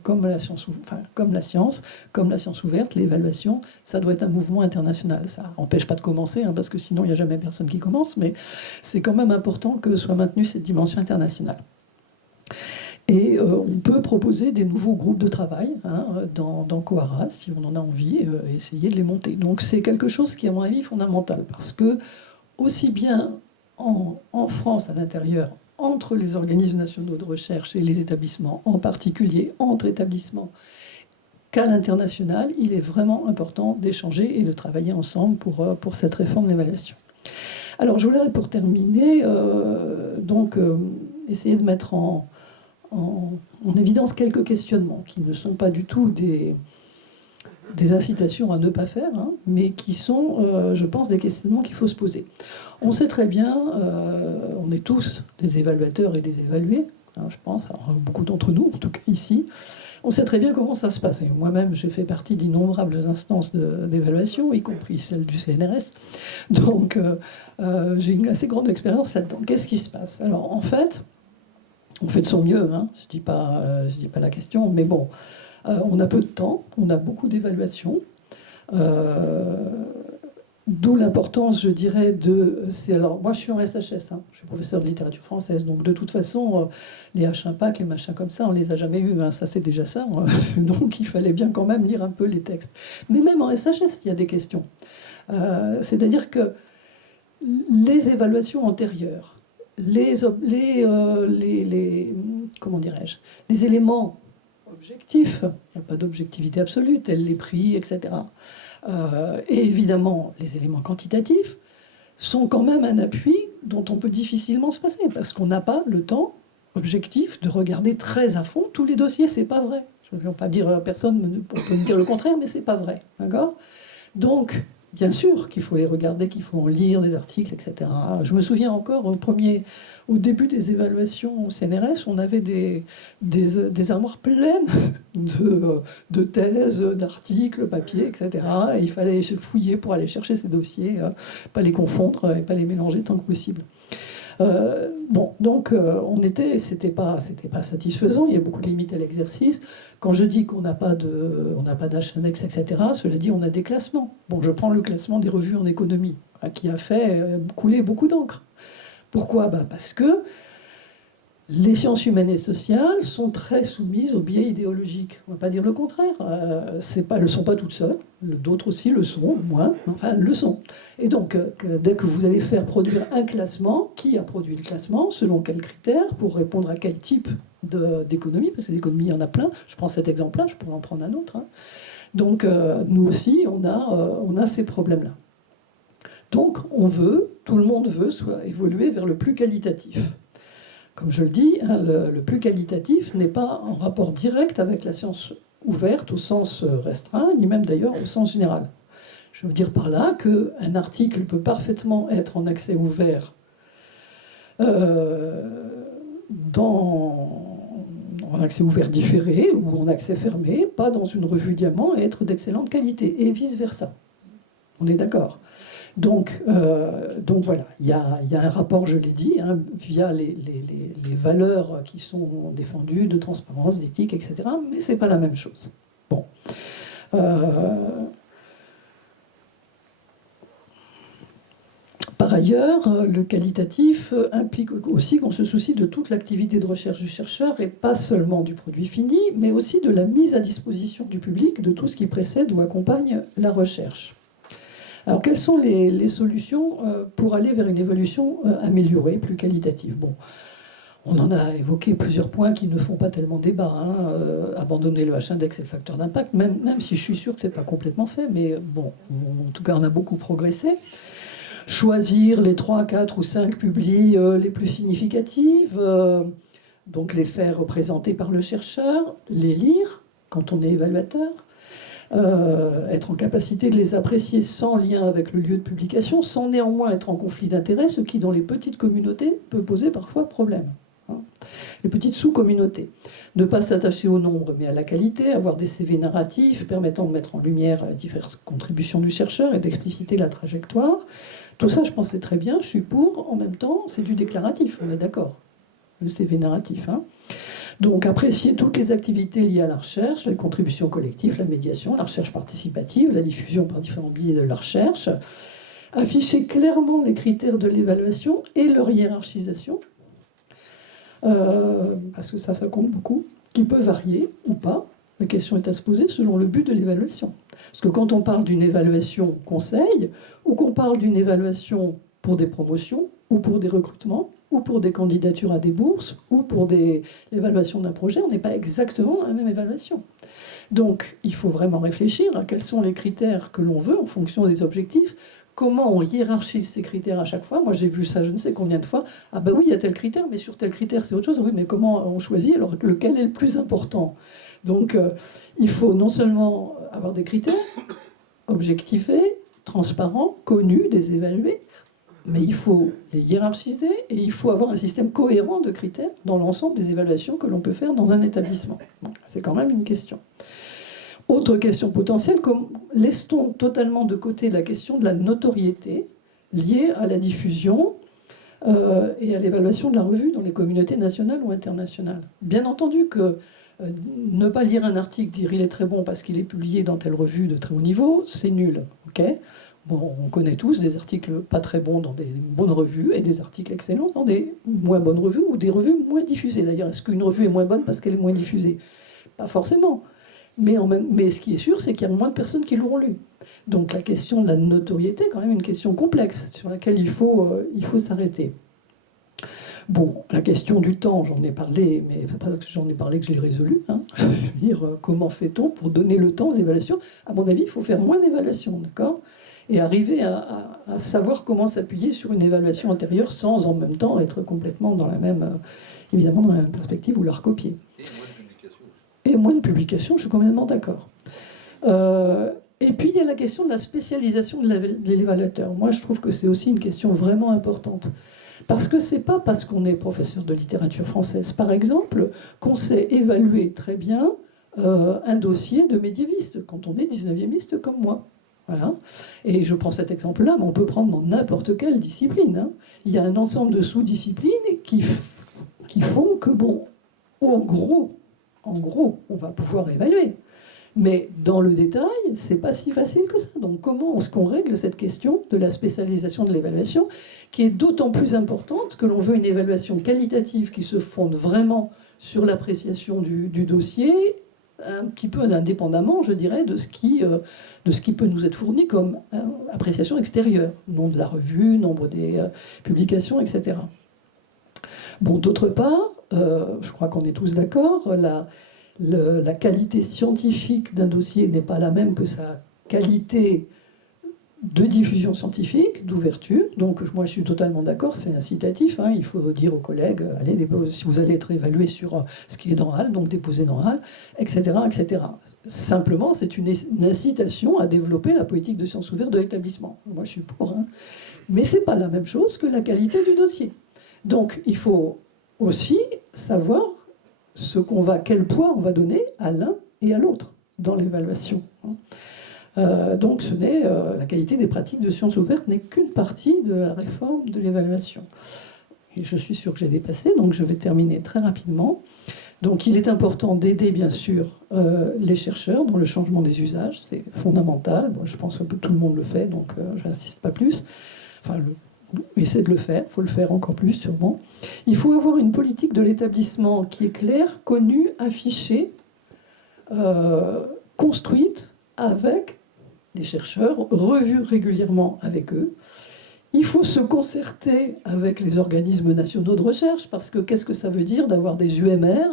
Comme la science, comme la science ouverte, l'évaluation, ça doit être un mouvement international. Ça n'empêche pas de commencer, parce que sinon, il n'y a jamais personne qui commence. Mais c'est quand même important que soit maintenue cette dimension internationale. Et on peut proposer des nouveaux groupes de travail dans Coara, si on en a envie, et essayer de les monter. Donc c'est quelque chose qui est, à mon avis, fondamental, parce que aussi bien en France, à l'intérieur, entre les organismes nationaux de recherche et les établissements, en particulier entre établissements, qu'à l'international, il est vraiment important d'échanger et de travailler ensemble pour cette réforme de l'évaluation. Alors je voudrais, pour terminer, essayer de mettre en évidence quelques questionnements qui ne sont pas du tout des incitations à ne pas faire, mais qui sont, je pense, des questionnements qu'il faut se poser. On sait très bien, on est tous des évaluateurs et des évalués, je pense, alors, beaucoup d'entre nous, en tout cas ici, on sait très bien comment ça se passe. Et moi-même, j'ai fait partie d'innombrables instances d'évaluation, y compris celle du CNRS. Donc, j'ai une assez grande expérience là-dedans. Qu'est-ce qui se passe? Alors, en fait, on fait de son mieux, je dis pas la question, mais bon, on a peu de temps, on a beaucoup d'évaluations, d'où l'importance, je dirais, alors, moi, je suis en SHS, je suis professeur de littérature française, donc de toute façon, les H-Impact, les machins comme ça, on les a jamais eus, ça c'est déjà ça, donc il fallait bien quand même lire un peu les textes. Mais même en SHS, il y a des questions. C'est-à-dire que les évaluations antérieures, comment dirais-je, les éléments objectifs, il n'y a pas d'objectivité absolue, tels les prix, etc. Et évidemment, les éléments quantitatifs sont quand même un appui dont on peut difficilement se passer, parce qu'on n'a pas le temps objectif de regarder très à fond tous les dossiers, c'est pas vrai. Je ne veux pas dire, personne peut me dire le contraire, mais c'est pas vrai, d'accord? Donc, bien sûr qu'il faut les regarder, qu'il faut en lire des articles, etc. Je me souviens encore, au début des évaluations au CNRS, on avait des armoires pleines de thèses, d'articles, papiers, etc. Et il fallait se fouiller pour aller chercher ces dossiers, pas les confondre et pas les mélanger tant que possible. C'était pas satisfaisant, il y a beaucoup de limites à l'exercice. Quand je dis qu'on n'a pas d'H-index, etc., cela dit, on a des classements. Bon, je prends le classement des revues en économie, qui a fait couler beaucoup d'encre. Pourquoi? Parce que les sciences humaines et sociales sont très soumises aux biais idéologiques. On ne va pas dire le contraire. Elles ne sont pas toutes seules. D'autres aussi le sont, moins, mais enfin, elles le sont. Et donc, dès que vous allez faire produire un classement, qui a produit le classement? Selon quels critères? Pour répondre à quel type d'économie? Parce que l'économie, il y en a plein. Je prends cet exemple-là, je pourrais en prendre un autre. Hein. Donc, nous aussi, on a ces problèmes-là. Donc, tout le monde veut évoluer vers le plus qualitatif. Comme je le dis, hein, le plus qualitatif n'est pas en rapport direct avec la science ouverte au sens restreint, ni même d'ailleurs au sens général. Je veux dire par là qu'un article peut parfaitement être en accès ouvert en accès ouvert différé ou en accès fermé, pas dans une revue Diamant, et être d'excellente qualité, et vice-versa. On est d'accord. Donc voilà, il y a un rapport, je l'ai dit, hein, via les valeurs qui sont défendues, de transparence, d'éthique, etc. Mais ce n'est pas la même chose. Bon. Par ailleurs, le qualitatif implique aussi qu'on se soucie de toute l'activité de recherche du chercheur, et pas seulement du produit fini, mais aussi de la mise à disposition du public de tout ce qui précède ou accompagne la recherche. Alors, quelles sont les solutions pour aller vers une évolution améliorée, plus qualitative? Bon, on en a évoqué plusieurs points qui ne font pas tellement débat. Hein. Abandonner le H-index et le facteur d'impact, même si je suis sûr que ce n'est pas complètement fait, mais bon, en tout cas, on a beaucoup progressé. Choisir les 3, 4 ou 5 publis les plus significatives, donc les faire représenter par le chercheur, les lire quand on est évaluateur, être en capacité de les apprécier sans lien avec le lieu de publication, sans néanmoins être en conflit d'intérêts, ce qui, dans les petites communautés, peut poser parfois problème. Hein. Les petites sous-communautés. Ne pas s'attacher au nombre, mais à la qualité, avoir des CV narratifs permettant de mettre en lumière diverses contributions du chercheur et d'expliciter la trajectoire. Tout ça, je pense, c'est très bien, je suis pour. En même temps, c'est du déclaratif, on est d'accord. Le CV narratif, hein. Donc, apprécier toutes les activités liées à la recherche, les contributions collectives, la médiation, la recherche participative, la diffusion par différents biais de la recherche. Afficher clairement les critères de l'évaluation et leur hiérarchisation, parce que ça compte beaucoup, qui peut varier ou pas. La question est à se poser selon le but de l'évaluation. Parce que quand on parle d'une évaluation conseil, ou qu'on parle d'une évaluation pour des promotions, ou pour des recrutements, ou pour des candidatures à des bourses, ou pour l'évaluation d'un projet, on n'est pas exactement dans la même évaluation. Donc, il faut vraiment réfléchir à quels sont les critères que l'on veut en fonction des objectifs, comment on hiérarchise ces critères à chaque fois. Moi, j'ai vu ça je ne sais combien de fois. Ah ben oui, il y a tel critère, mais sur tel critère, c'est autre chose. Oui, mais comment on choisit? Alors, lequel est le plus important? Donc, il faut non seulement avoir des critères objectivés, transparents, connus, des évalués, mais il faut les hiérarchiser et il faut avoir un système cohérent de critères dans l'ensemble des évaluations que l'on peut faire dans un établissement. Bon, c'est quand même une question. Autre question potentielle, laisse-t-on totalement de côté la question de la notoriété liée à la diffusion et à l'évaluation de la revue dans les communautés nationales ou internationales? Bien entendu que ne pas lire un article, dire il est très bon parce qu'il est publié dans telle revue de très haut niveau, c'est nul. Okay, bon, on connaît tous des articles pas très bons dans des bonnes revues et des articles excellents dans des moins bonnes revues ou des revues moins diffusées. D'ailleurs, est-ce qu'une revue est moins bonne parce qu'elle est moins diffusée? Pas forcément. Mais ce qui est sûr, c'est qu'il y a moins de personnes qui l'auront lu. Donc la question de la notoriété est quand même une question complexe sur laquelle il faut s'arrêter. Bon, la question du temps, j'en ai parlé, mais c'est pas parce que j'en ai parlé que je l'ai résolu. Hein. Je veux dire, comment fait-on pour donner le temps aux évaluations? À mon avis, il faut faire moins d'évaluations, d'accord? Et arriver à savoir comment s'appuyer sur une évaluation antérieure sans en même temps être complètement dans la même, évidemment, dans la même perspective ou la recopier. Et moins de publications, je suis complètement d'accord. Et puis, il y a la question de la spécialisation de l'évaluateur. Moi, je trouve que c'est aussi une question vraiment importante. Parce que c'est pas parce qu'on est professeur de littérature française, par exemple, qu'on sait évaluer très bien un dossier de médiéviste, quand on est 19e comme moi. Voilà. Et je prends cet exemple-là, mais on peut prendre dans n'importe quelle discipline. Hein. Il y a un ensemble de sous-disciplines qui font que, bon, en gros, on va pouvoir évaluer. Mais dans le détail, c'est pas si facile que ça. Donc comment est-ce qu'on règle cette question de la spécialisation de l'évaluation, qui est d'autant plus importante que l'on veut une évaluation qualitative qui se fonde vraiment sur l'appréciation du dossier, un petit peu indépendamment, je dirais, de ce qui peut nous être fourni comme appréciation extérieure, nom de la revue, nombre des publications, etc. Bon, d'autre part, je crois qu'on est tous d'accord, la qualité scientifique d'un dossier n'est pas la même que sa qualité de diffusion scientifique, d'ouverture. Donc moi je suis totalement d'accord, c'est incitatif. Hein. Il faut dire aux collègues, allez, si vous allez être évalué sur ce qui est dans HAL, donc déposer dans HAL, etc., etc. Simplement, c'est une incitation à développer la politique de sciences ouvertes de l'établissement. Moi je suis pour. Hein. Mais c'est pas la même chose que la qualité du dossier. Donc il faut aussi savoir quel poids on va donner à l'un et à l'autre dans l'évaluation. Donc la qualité des pratiques de sciences ouvertes n'est qu'une partie de la réforme de l'évaluation. Et je suis sûre que j'ai dépassé, donc je vais terminer très rapidement. Donc il est important d'aider bien sûr les chercheurs dans le changement des usages, c'est fondamental. Bon, je pense que tout le monde le fait, donc je n'insiste pas plus. Enfin, essaie de le faire, il faut le faire encore plus sûrement. Il faut avoir une politique de l'établissement qui est claire, connue, affichée, construite avec les chercheurs, revue régulièrement avec eux. Il faut se concerter avec les organismes nationaux de recherche, parce que qu'est-ce que ça veut dire d'avoir des UMR,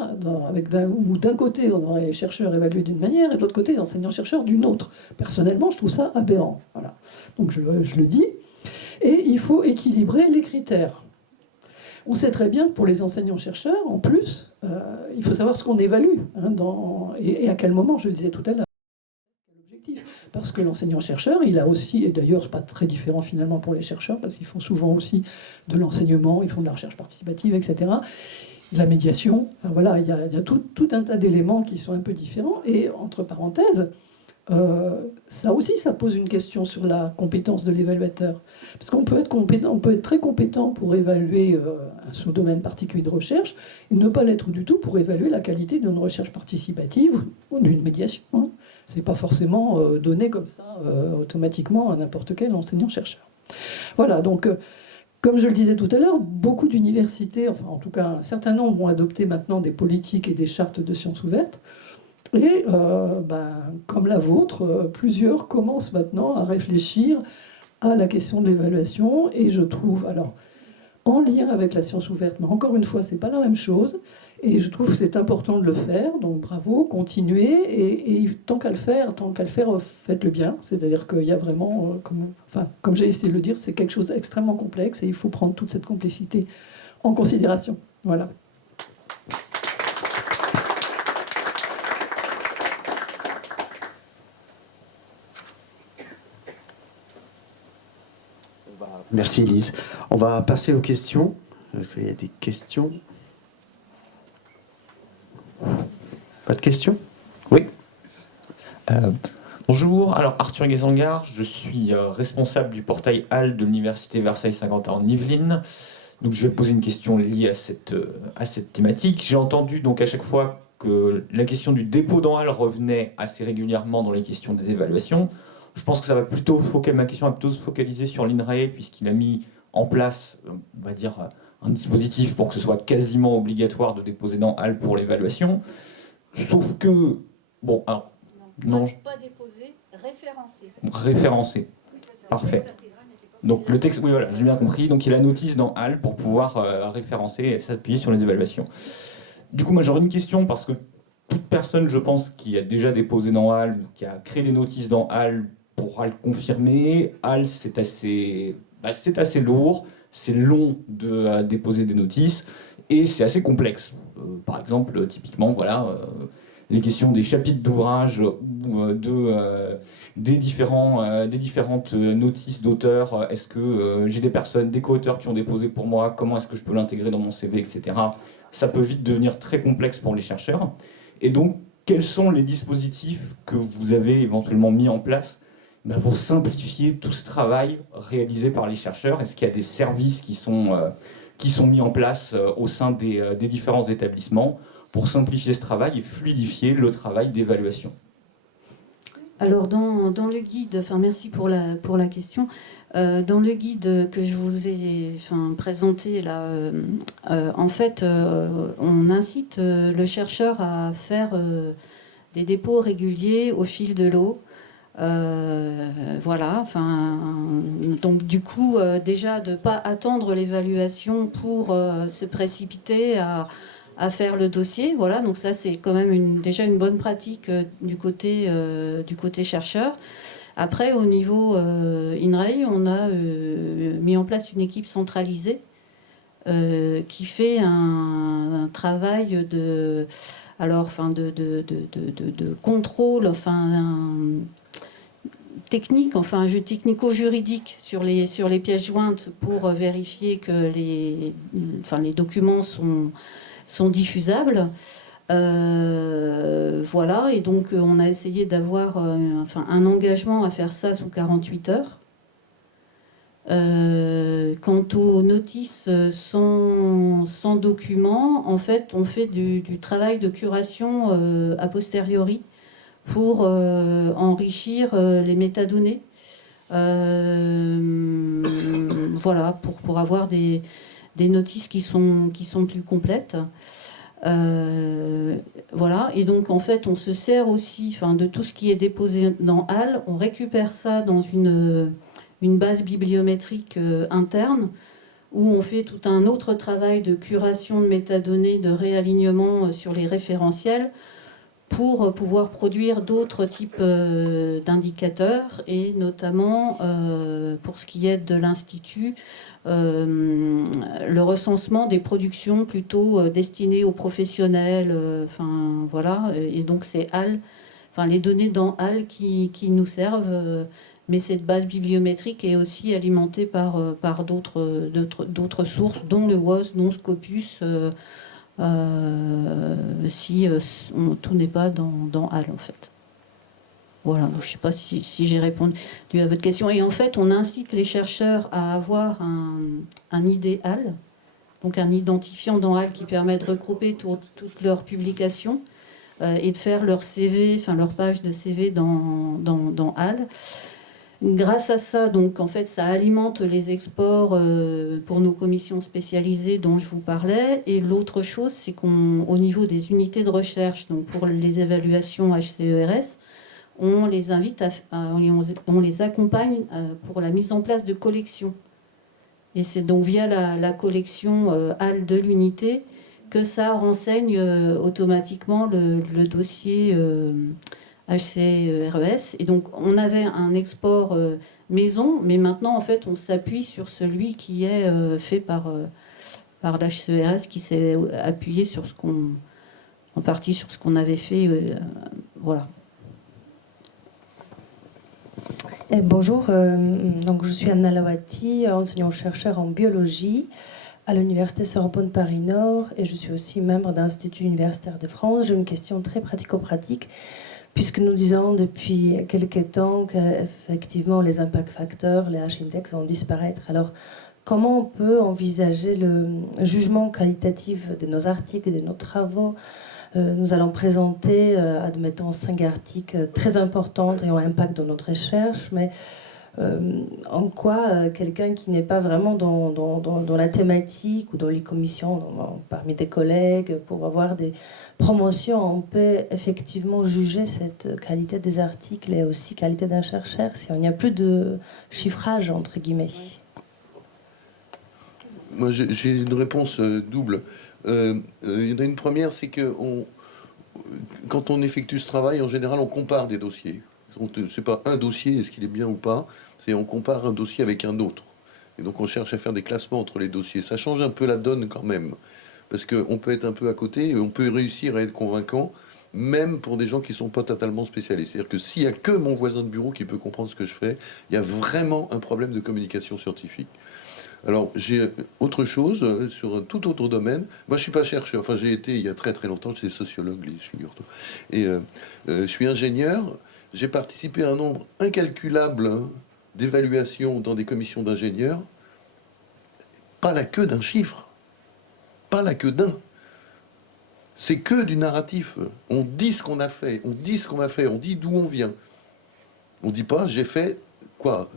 où d'un côté on aurait les chercheurs évalués d'une manière, et de l'autre côté les enseignants-chercheurs d'une autre. Personnellement, je trouve ça aberrant. Voilà. Donc je le dis. Et il faut équilibrer les critères. On sait très bien que pour les enseignants-chercheurs, en plus, il faut savoir ce qu'on évalue, hein, et à quel moment, je le disais tout à l'heure. L'objectif. Parce que l'enseignant-chercheur, il a aussi, et d'ailleurs, c'est pas très différent finalement pour les chercheurs, parce qu'ils font souvent aussi de l'enseignement, ils font de la recherche participative, etc. De la médiation, enfin, voilà, il y a tout un tas d'éléments qui sont un peu différents. Et entre parenthèses, ça aussi, ça pose une question sur la compétence de l'évaluateur. Parce qu'on peut être très compétent pour évaluer un sous-domaine particulier de recherche, et ne pas l'être du tout pour évaluer la qualité d'une recherche participative ou d'une médiation. Hein. C'est pas forcément donné comme ça automatiquement à n'importe quel enseignant-chercheur. Voilà, donc comme je le disais tout à l'heure, beaucoup d'universités, enfin en tout cas un certain nombre, ont adopté maintenant des politiques et des chartes de sciences ouvertes. Et comme la vôtre, plusieurs commencent maintenant à réfléchir à la question de l'évaluation. Et je trouve, alors, en lien avec la science ouverte, mais encore une fois, c'est pas la même chose. Et je trouve que c'est important de le faire. Donc bravo, continuez. Et tant qu'à le faire, faites-le bien. C'est-à-dire qu'il y a vraiment, comme j'ai essayé de le dire, c'est quelque chose d'extrêmement complexe et il faut prendre toute cette complexité en considération. Voilà. Merci Lise. On va passer aux questions. Il y a des questions. Pas de questions? Oui. Bonjour, alors Arthur Guézangard, je suis responsable du portail HAL de l'Université Versailles-Saint-Quentin en Yvelines. Donc je vais poser une question liée à cette thématique. J'ai entendu donc à chaque fois que la question du dépôt dans HAL revenait assez régulièrement dans les questions des évaluations. Je pense que ma question va plutôt se focaliser sur l'INRAE, puisqu'il a mis en place, on va dire, un dispositif pour que ce soit quasiment obligatoire de déposer dans HAL pour l'évaluation. Sauf que, bon, alors, non. Pas déposé, référencé. Référencé. Parfait. Donc le texte, oui voilà, j'ai bien compris. Donc il a notice dans HAL pour pouvoir référencer et s'appuyer sur les évaluations. Du coup, moi j'aurais une question parce que toute personne, je pense, qui a déjà déposé dans HAL, qui a créé des notices dans HAL, pourra le confirmer. HAL, c'est assez lourd, c'est long de déposer des notices et c'est assez complexe. Par exemple, typiquement, voilà, les questions des chapitres d'ouvrage ou des différentes notices d'auteurs. Est-ce que j'ai des co-auteurs qui ont déposé pour moi? Comment est-ce que je peux l'intégrer dans mon CV, etc. Ça peut vite devenir très complexe pour les chercheurs. Et donc, quels sont les dispositifs que vous avez éventuellement mis en place pour simplifier tout ce travail réalisé par les chercheurs? Est-ce qu'il y a des services qui sont mis en place au sein des différents établissements pour simplifier ce travail et fluidifier le travail d'évaluation? Alors dans le guide, enfin merci pour la question. Dans le guide que je vous ai présenté là, en fait, on incite le chercheur à faire des dépôts réguliers au fil de l'eau. Voilà, donc du coup, déjà de ne pas attendre l'évaluation pour se précipiter à faire le dossier. Voilà, donc ça c'est quand même déjà une bonne pratique du côté chercheur. Après, au niveau INRAE, on a mis en place une équipe centralisée qui fait un travail de contrôle, technique, un jeu technico-juridique sur les pièces jointes pour vérifier que les documents sont diffusables. Voilà, et donc on a essayé d'avoir un engagement à faire ça sous 48 heures. Quant aux notices sans document, en fait, on fait du travail de curation a posteriori pour enrichir les métadonnées. Voilà, pour avoir des notices qui sont plus complètes. Voilà, et donc en fait on se sert aussi de tout ce qui est déposé dans HAL, on récupère ça dans une base bibliométrique interne où on fait tout un autre travail de curation de métadonnées, de réalignement sur les référentiels pour pouvoir produire d'autres types d'indicateurs et notamment pour ce qui est de l'Institut, le recensement des productions plutôt destinées aux professionnels, voilà, et donc c'est HAL, les données dans HAL qui nous servent, mais cette base bibliométrique est aussi alimentée par d'autres sources, dont le WOS, dont Scopus, si tout n'est pas dans HAL en fait. Voilà, je ne sais pas si j'ai répondu à votre question. Et en fait, on incite les chercheurs à avoir un ID HAL, donc un identifiant dans HAL qui permet de regrouper toutes leurs publications et de faire leur CV, leur page de CV dans HAL. Grâce à ça, donc en fait, ça alimente les exports pour nos commissions spécialisées dont je vous parlais. Et l'autre chose, c'est qu'au niveau des unités de recherche, donc pour les évaluations HCERS, on les invite, on les accompagne pour la mise en place de collections. Et c'est donc via la collection HAL de l'unité que ça renseigne automatiquement le dossier HCERES. Et donc on avait un export maison, mais maintenant en fait on s'appuie sur celui qui est fait par l'HCERES, qui s'est appuyé en partie sur ce qu'on avait fait. Voilà. Bonjour, donc je suis Anna Lawati, enseignant-chercheur en biologie à l'Université Sorbonne Paris-Nord et je suis aussi membre d'Institut universitaire de France. J'ai une question très pratico-pratique puisque nous disons depuis quelques temps qu'effectivement les impact factors, les H-index vont disparaître. Alors comment on peut envisager le jugement qualitatif de nos articles et de nos travaux? Nous allons présenter, admettons, 5 articles très importants et ont un impact dans notre recherche, mais en quoi quelqu'un qui n'est pas vraiment dans la thématique ou dans les commissions, parmi des collègues, pour avoir des promotions, on peut effectivement juger cette qualité des articles et aussi qualité d'un chercheur si on n'y a plus de chiffrage, entre guillemets. Moi, j'ai une réponse double. Il y en a une première, c'est que quand on effectue ce travail, en général, on compare des dossiers. C'est pas un dossier, est-ce qu'il est bien ou pas, c'est on compare un dossier avec un autre. Et donc on cherche à faire des classements entre les dossiers. Ça change un peu la donne quand même, parce qu'on peut être un peu à côté, et on peut réussir à être convaincant, même pour des gens qui sont pas totalement spécialistes. C'est-à-dire que s'il y a que mon voisin de bureau qui peut comprendre ce que je fais, il y a vraiment un problème de communication scientifique. Alors, j'ai autre chose sur un tout autre domaine. Moi, je suis pas chercheur. Enfin, j'ai été il y a très très longtemps. J'étais sociologue, figure-toi. Et je suis ingénieur. J'ai participé à un nombre incalculable d'évaluations dans des commissions d'ingénieurs. Pas la queue d'un chiffre. Pas la queue d'un. C'est que du narratif. On dit ce qu'on a fait. On dit ce qu'on a fait. On dit d'où on vient. On ne dit pas, j'ai fait quoi?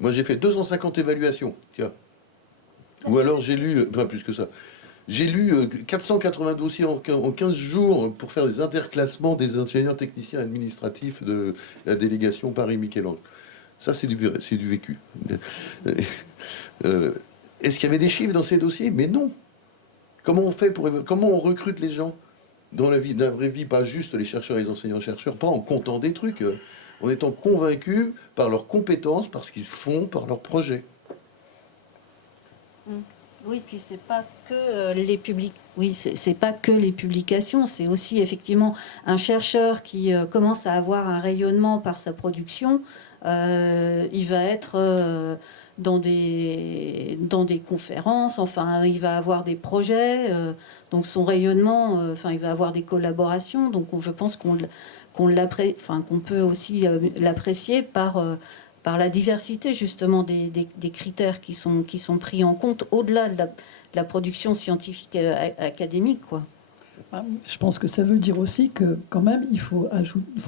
Moi, j'ai fait 250 évaluations, tiens. Ou alors j'ai lu, enfin plus que ça, j'ai lu 480 dossiers en 15 jours pour faire des interclassements des ingénieurs techniciens administratifs de la délégation Paris-Michel-Ange. Ça, c'est du vécu. Est-ce qu'il y avait des chiffres dans ces dossiers? Mais non. Comment on fait comment on recrute les gens dans la vraie vie, pas juste les chercheurs et les enseignants-chercheurs, pas en comptant des trucs, en étant convaincus par leurs compétences, par ce qu'ils font, par leurs projets. Oui, puis c'est pas que c'est pas que les publications, c'est aussi effectivement un chercheur qui commence à avoir un rayonnement par sa production. Il va être dans des conférences, enfin, il va avoir des projets, donc son rayonnement, enfin, il va avoir des collaborations. Donc, je pense qu'on peut aussi l'apprécier par la diversité justement des critères qui sont pris en compte au-delà de la production scientifique académique, quoi. Je pense que ça veut dire aussi que quand même, il faut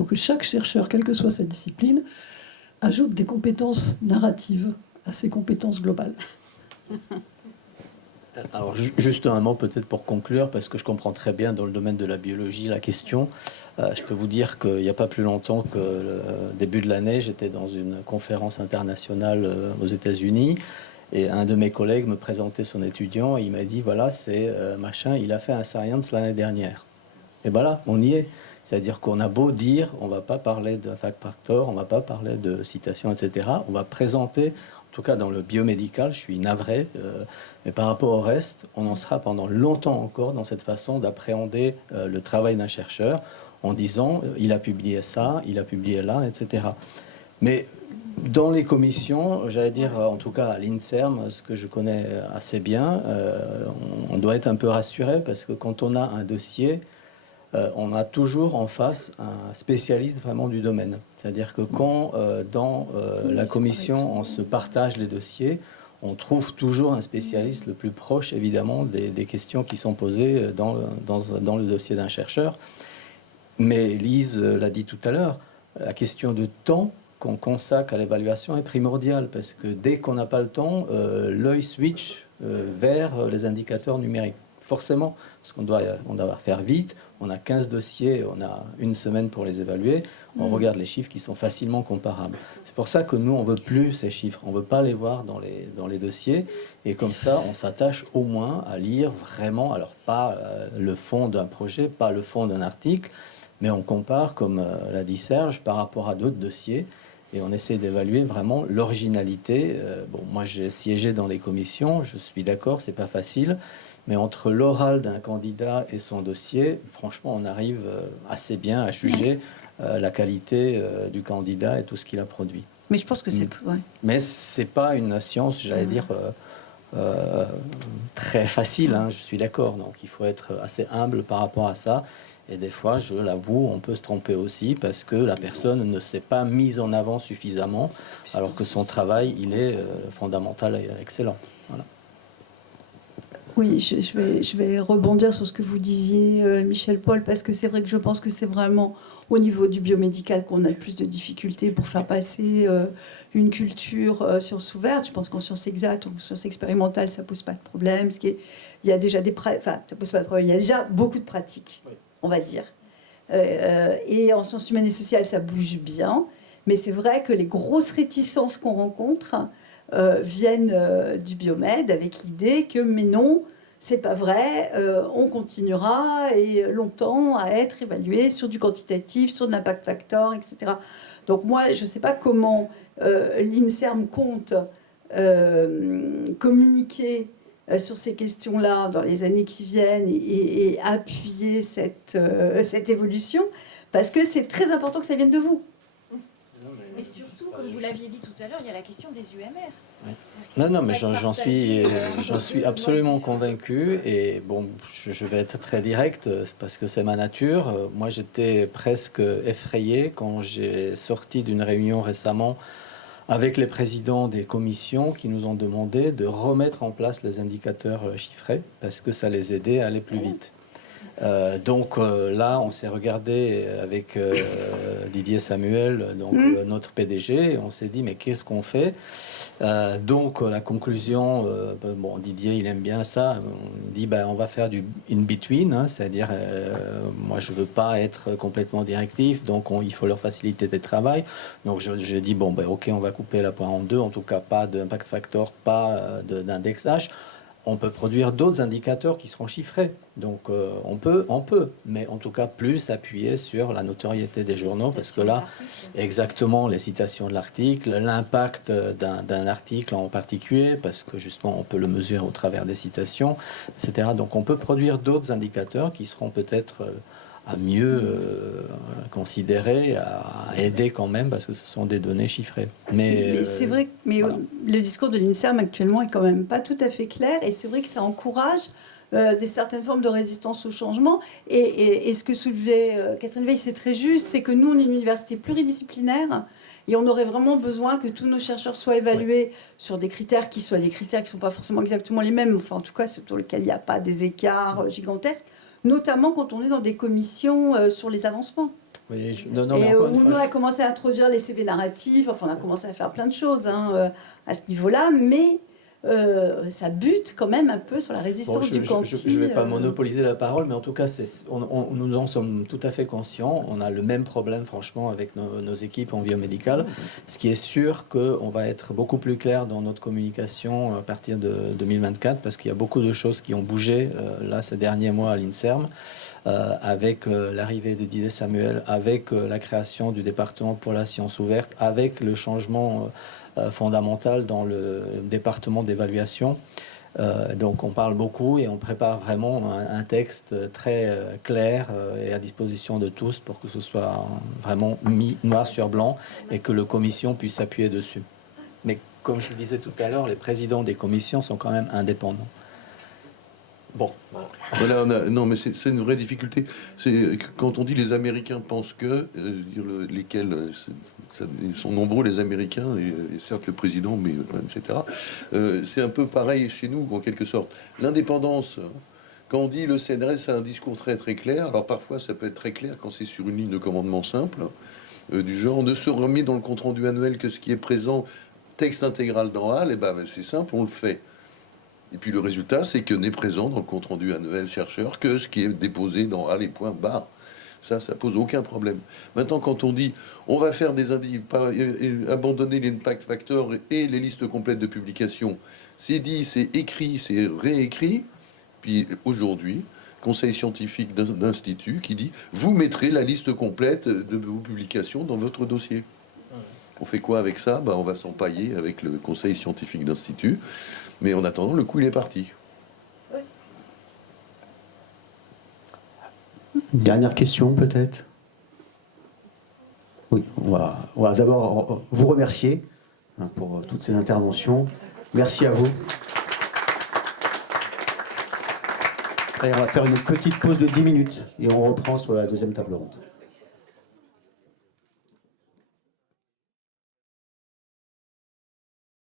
que chaque chercheur, quelle que soit sa discipline, ajoute des compétences narratives à ses compétences globales. Alors, juste un mot peut-être pour conclure, parce que je comprends très bien dans le domaine de la biologie la question. Je peux vous dire qu'il n'y a pas plus longtemps que le début de l'année, j'étais dans une conférence internationale aux États-Unis, et un de mes collègues me présentait son étudiant, et il m'a dit, voilà, c'est machin, il a fait un Science l'année dernière. Et voilà, on y est. C'est-à-dire qu'on a beau dire, on ne va pas parler d'un fact factor, on ne va pas parler de citation, etc. On va présenter, en tout cas dans le biomédical, je suis navré, mais par rapport au reste, on en sera pendant longtemps encore dans cette façon d'appréhender le travail d'un chercheur en disant, il a publié ça, il a publié là, etc. Mais dans les commissions, j'allais dire, en tout cas à l'INSERM, ce que je connais assez bien, on doit être un peu rassuré parce que quand on a un dossier, on a toujours en face un spécialiste vraiment du domaine. C'est-à-dire que quand dans la commission on se partage les dossiers, on trouve toujours un spécialiste le plus proche évidemment des questions qui sont posées dans le dossier d'un chercheur. Mais Lise l'a dit tout à l'heure, la question de temps qu'on consacre à l'évaluation est primordiale parce que dès qu'on n'a pas le temps, l'œil switch vers les indicateurs numériques. Forcément, parce qu'on doit faire vite, on a 15 dossiers, on a une semaine pour les évaluer, on regarde les chiffres qui sont facilement comparables. C'est pour ça que nous, on ne veut plus ces chiffres, on ne veut pas les voir dans les dossiers, et comme ça, on s'attache au moins à lire vraiment, alors pas le fond d'un projet, pas le fond d'un article, mais on compare, comme l'a dit Serge, par rapport à d'autres dossiers, et on essaie d'évaluer vraiment l'originalité. Bon, moi, j'ai siégé dans les commissions, je suis d'accord, c'est pas facile, mais entre l'oral d'un candidat et son dossier, franchement, on arrive assez bien à juger la qualité du candidat et tout ce qu'il a produit. Mais je pense que c'est... Ouais. Mais c'est pas une science, j'allais dire, très facile, hein, je suis d'accord. Donc il faut être assez humble par rapport à ça. Et des fois, je l'avoue, on peut se tromper aussi parce que la personne ne s'est pas mise en avant suffisamment, alors que son travail, il est fondamental et excellent. Voilà. Oui, je vais rebondir sur ce que vous disiez, Michel Paul, parce que c'est vrai que je pense que c'est vraiment au niveau du biomédical qu'on a le plus de difficultés pour faire passer une culture sciences ouvertes. Je pense qu'en sciences exactes ou en sciences expérimentales, ça pose pas de problème. Il y a déjà ça pose pas de problème. Il y a déjà beaucoup de pratiques, on va dire. Et en sciences humaines et sociales, ça bouge bien. Mais c'est vrai que les grosses réticences qu'on rencontre viennent du biomède avec l'idée que mais non, c'est pas vrai, on continuera et longtemps à être évalué sur du quantitatif, sur de l'impact factor, etc. Donc moi, je ne sais pas comment l'INSERM compte communiquer sur ces questions-là dans les années qui viennent et appuyer cette évolution, parce que c'est très important que ça vienne de vous. Mais surtout, comme vous l'aviez dit tout à l'heure, il y a la question des UMR. Ouais. Non, mais j'en suis absolument convaincu. Et bon, je vais être très direct parce que c'est ma nature. Moi, j'étais presque effrayé quand j'ai sorti d'une réunion récemment avec les présidents des commissions qui nous ont demandé de remettre en place les indicateurs chiffrés parce que ça les aidait à aller plus vite. Donc là, on s'est regardé avec Didier Samuel, donc notre PDG, et on s'est dit mais qu'est-ce qu'on fait? Donc la conclusion, bon, Didier il aime bien ça, on dit on va faire du in-between, hein, c'est-à-dire moi je veux pas être complètement directif, donc il faut leur faciliter des travail. Donc je dis bon ok, on va couper la poire en deux, en tout cas pas d'impact factor, pas d'indexage. On peut produire d'autres indicateurs qui seront chiffrés. Donc on peut, mais en tout cas plus appuyer sur la notoriété des journaux, parce que là, exactement, les citations de l'article, l'impact d'un article en particulier, parce que justement on peut le mesurer au travers des citations, etc. Donc on peut produire d'autres indicateurs qui seront peut-être à mieux considérer, à aider quand même, parce que ce sont des données chiffrées. Mais c'est vrai, voilà. Le discours de l'INSERM actuellement est quand même pas tout à fait clair, et c'est vrai que ça encourage des certaines formes de résistance au changement. Et ce que soulevait Catherine Veil, c'est très juste, c'est que nous, on est une université pluridisciplinaire, et on aurait vraiment besoin que tous nos chercheurs soient évalués sur des critères qui soient des critères qui ne sont pas forcément exactement les mêmes, enfin en tout cas, c'est pour lesquels il n'y a pas des écarts gigantesques, notamment quand on est dans des commissions sur les avancements. Oui, où nous, on a commencé à introduire les CV narratifs, enfin, on a commencé à faire plein de choses à ce niveau-là, mais ça bute quand même un peu sur la résistance du quanti. Je ne vais pas monopoliser la parole, mais en tout cas, nous en sommes tout à fait conscients. On a le même problème, franchement, avec nos équipes en biomédical. Ce qui est sûr qu'on va être beaucoup plus clair dans notre communication à partir de 2024, parce qu'il y a beaucoup de choses qui ont bougé là ces derniers mois à l'INSERM. Avec l'arrivée de Didier Samuel, avec la création du département pour la science ouverte, avec le changement fondamental dans le département d'évaluation. Donc on parle beaucoup et on prépare vraiment un texte très clair et à disposition de tous pour que ce soit vraiment mis noir sur blanc et que la commission puisse s'appuyer dessus. Mais comme je le disais tout à l'heure, les présidents des commissions sont quand même indépendants. Bon. Voilà, non, mais c'est une vraie difficulté. C'est quand on dit les Américains pensent que, lesquels ils sont nombreux les Américains et certes le président, mais etc. C'est un peu pareil chez nous en quelque sorte. L'indépendance. Quand on dit le CNRS a un discours très très clair, alors parfois ça peut être très clair quand c'est sur une ligne de commandement simple, du genre on ne se remet dans le compte rendu annuel que ce qui est présent, texte intégral dans HAL, et c'est simple, on le fait. Et puis le résultat, c'est que n'est présent dans le compte-rendu annuel chercheur que ce qui est déposé dans A les points barres. Ça pose aucun problème. Maintenant, quand on dit on va faire des abandonner l'impact factor et les listes complètes de publications, c'est dit, c'est écrit, c'est réécrit. Puis aujourd'hui, conseil scientifique d'institut qui dit vous mettrez la liste complète de vos publications dans votre dossier. On fait quoi avec ça? On va s'empailler avec le conseil scientifique d'institut. Mais en attendant, le coup, il est parti. Une dernière question, peut-être? Oui, on va d'abord vous remercier pour toutes ces interventions. Merci à vous. Et on va faire une petite pause de 10 minutes et on reprend sur la deuxième table ronde.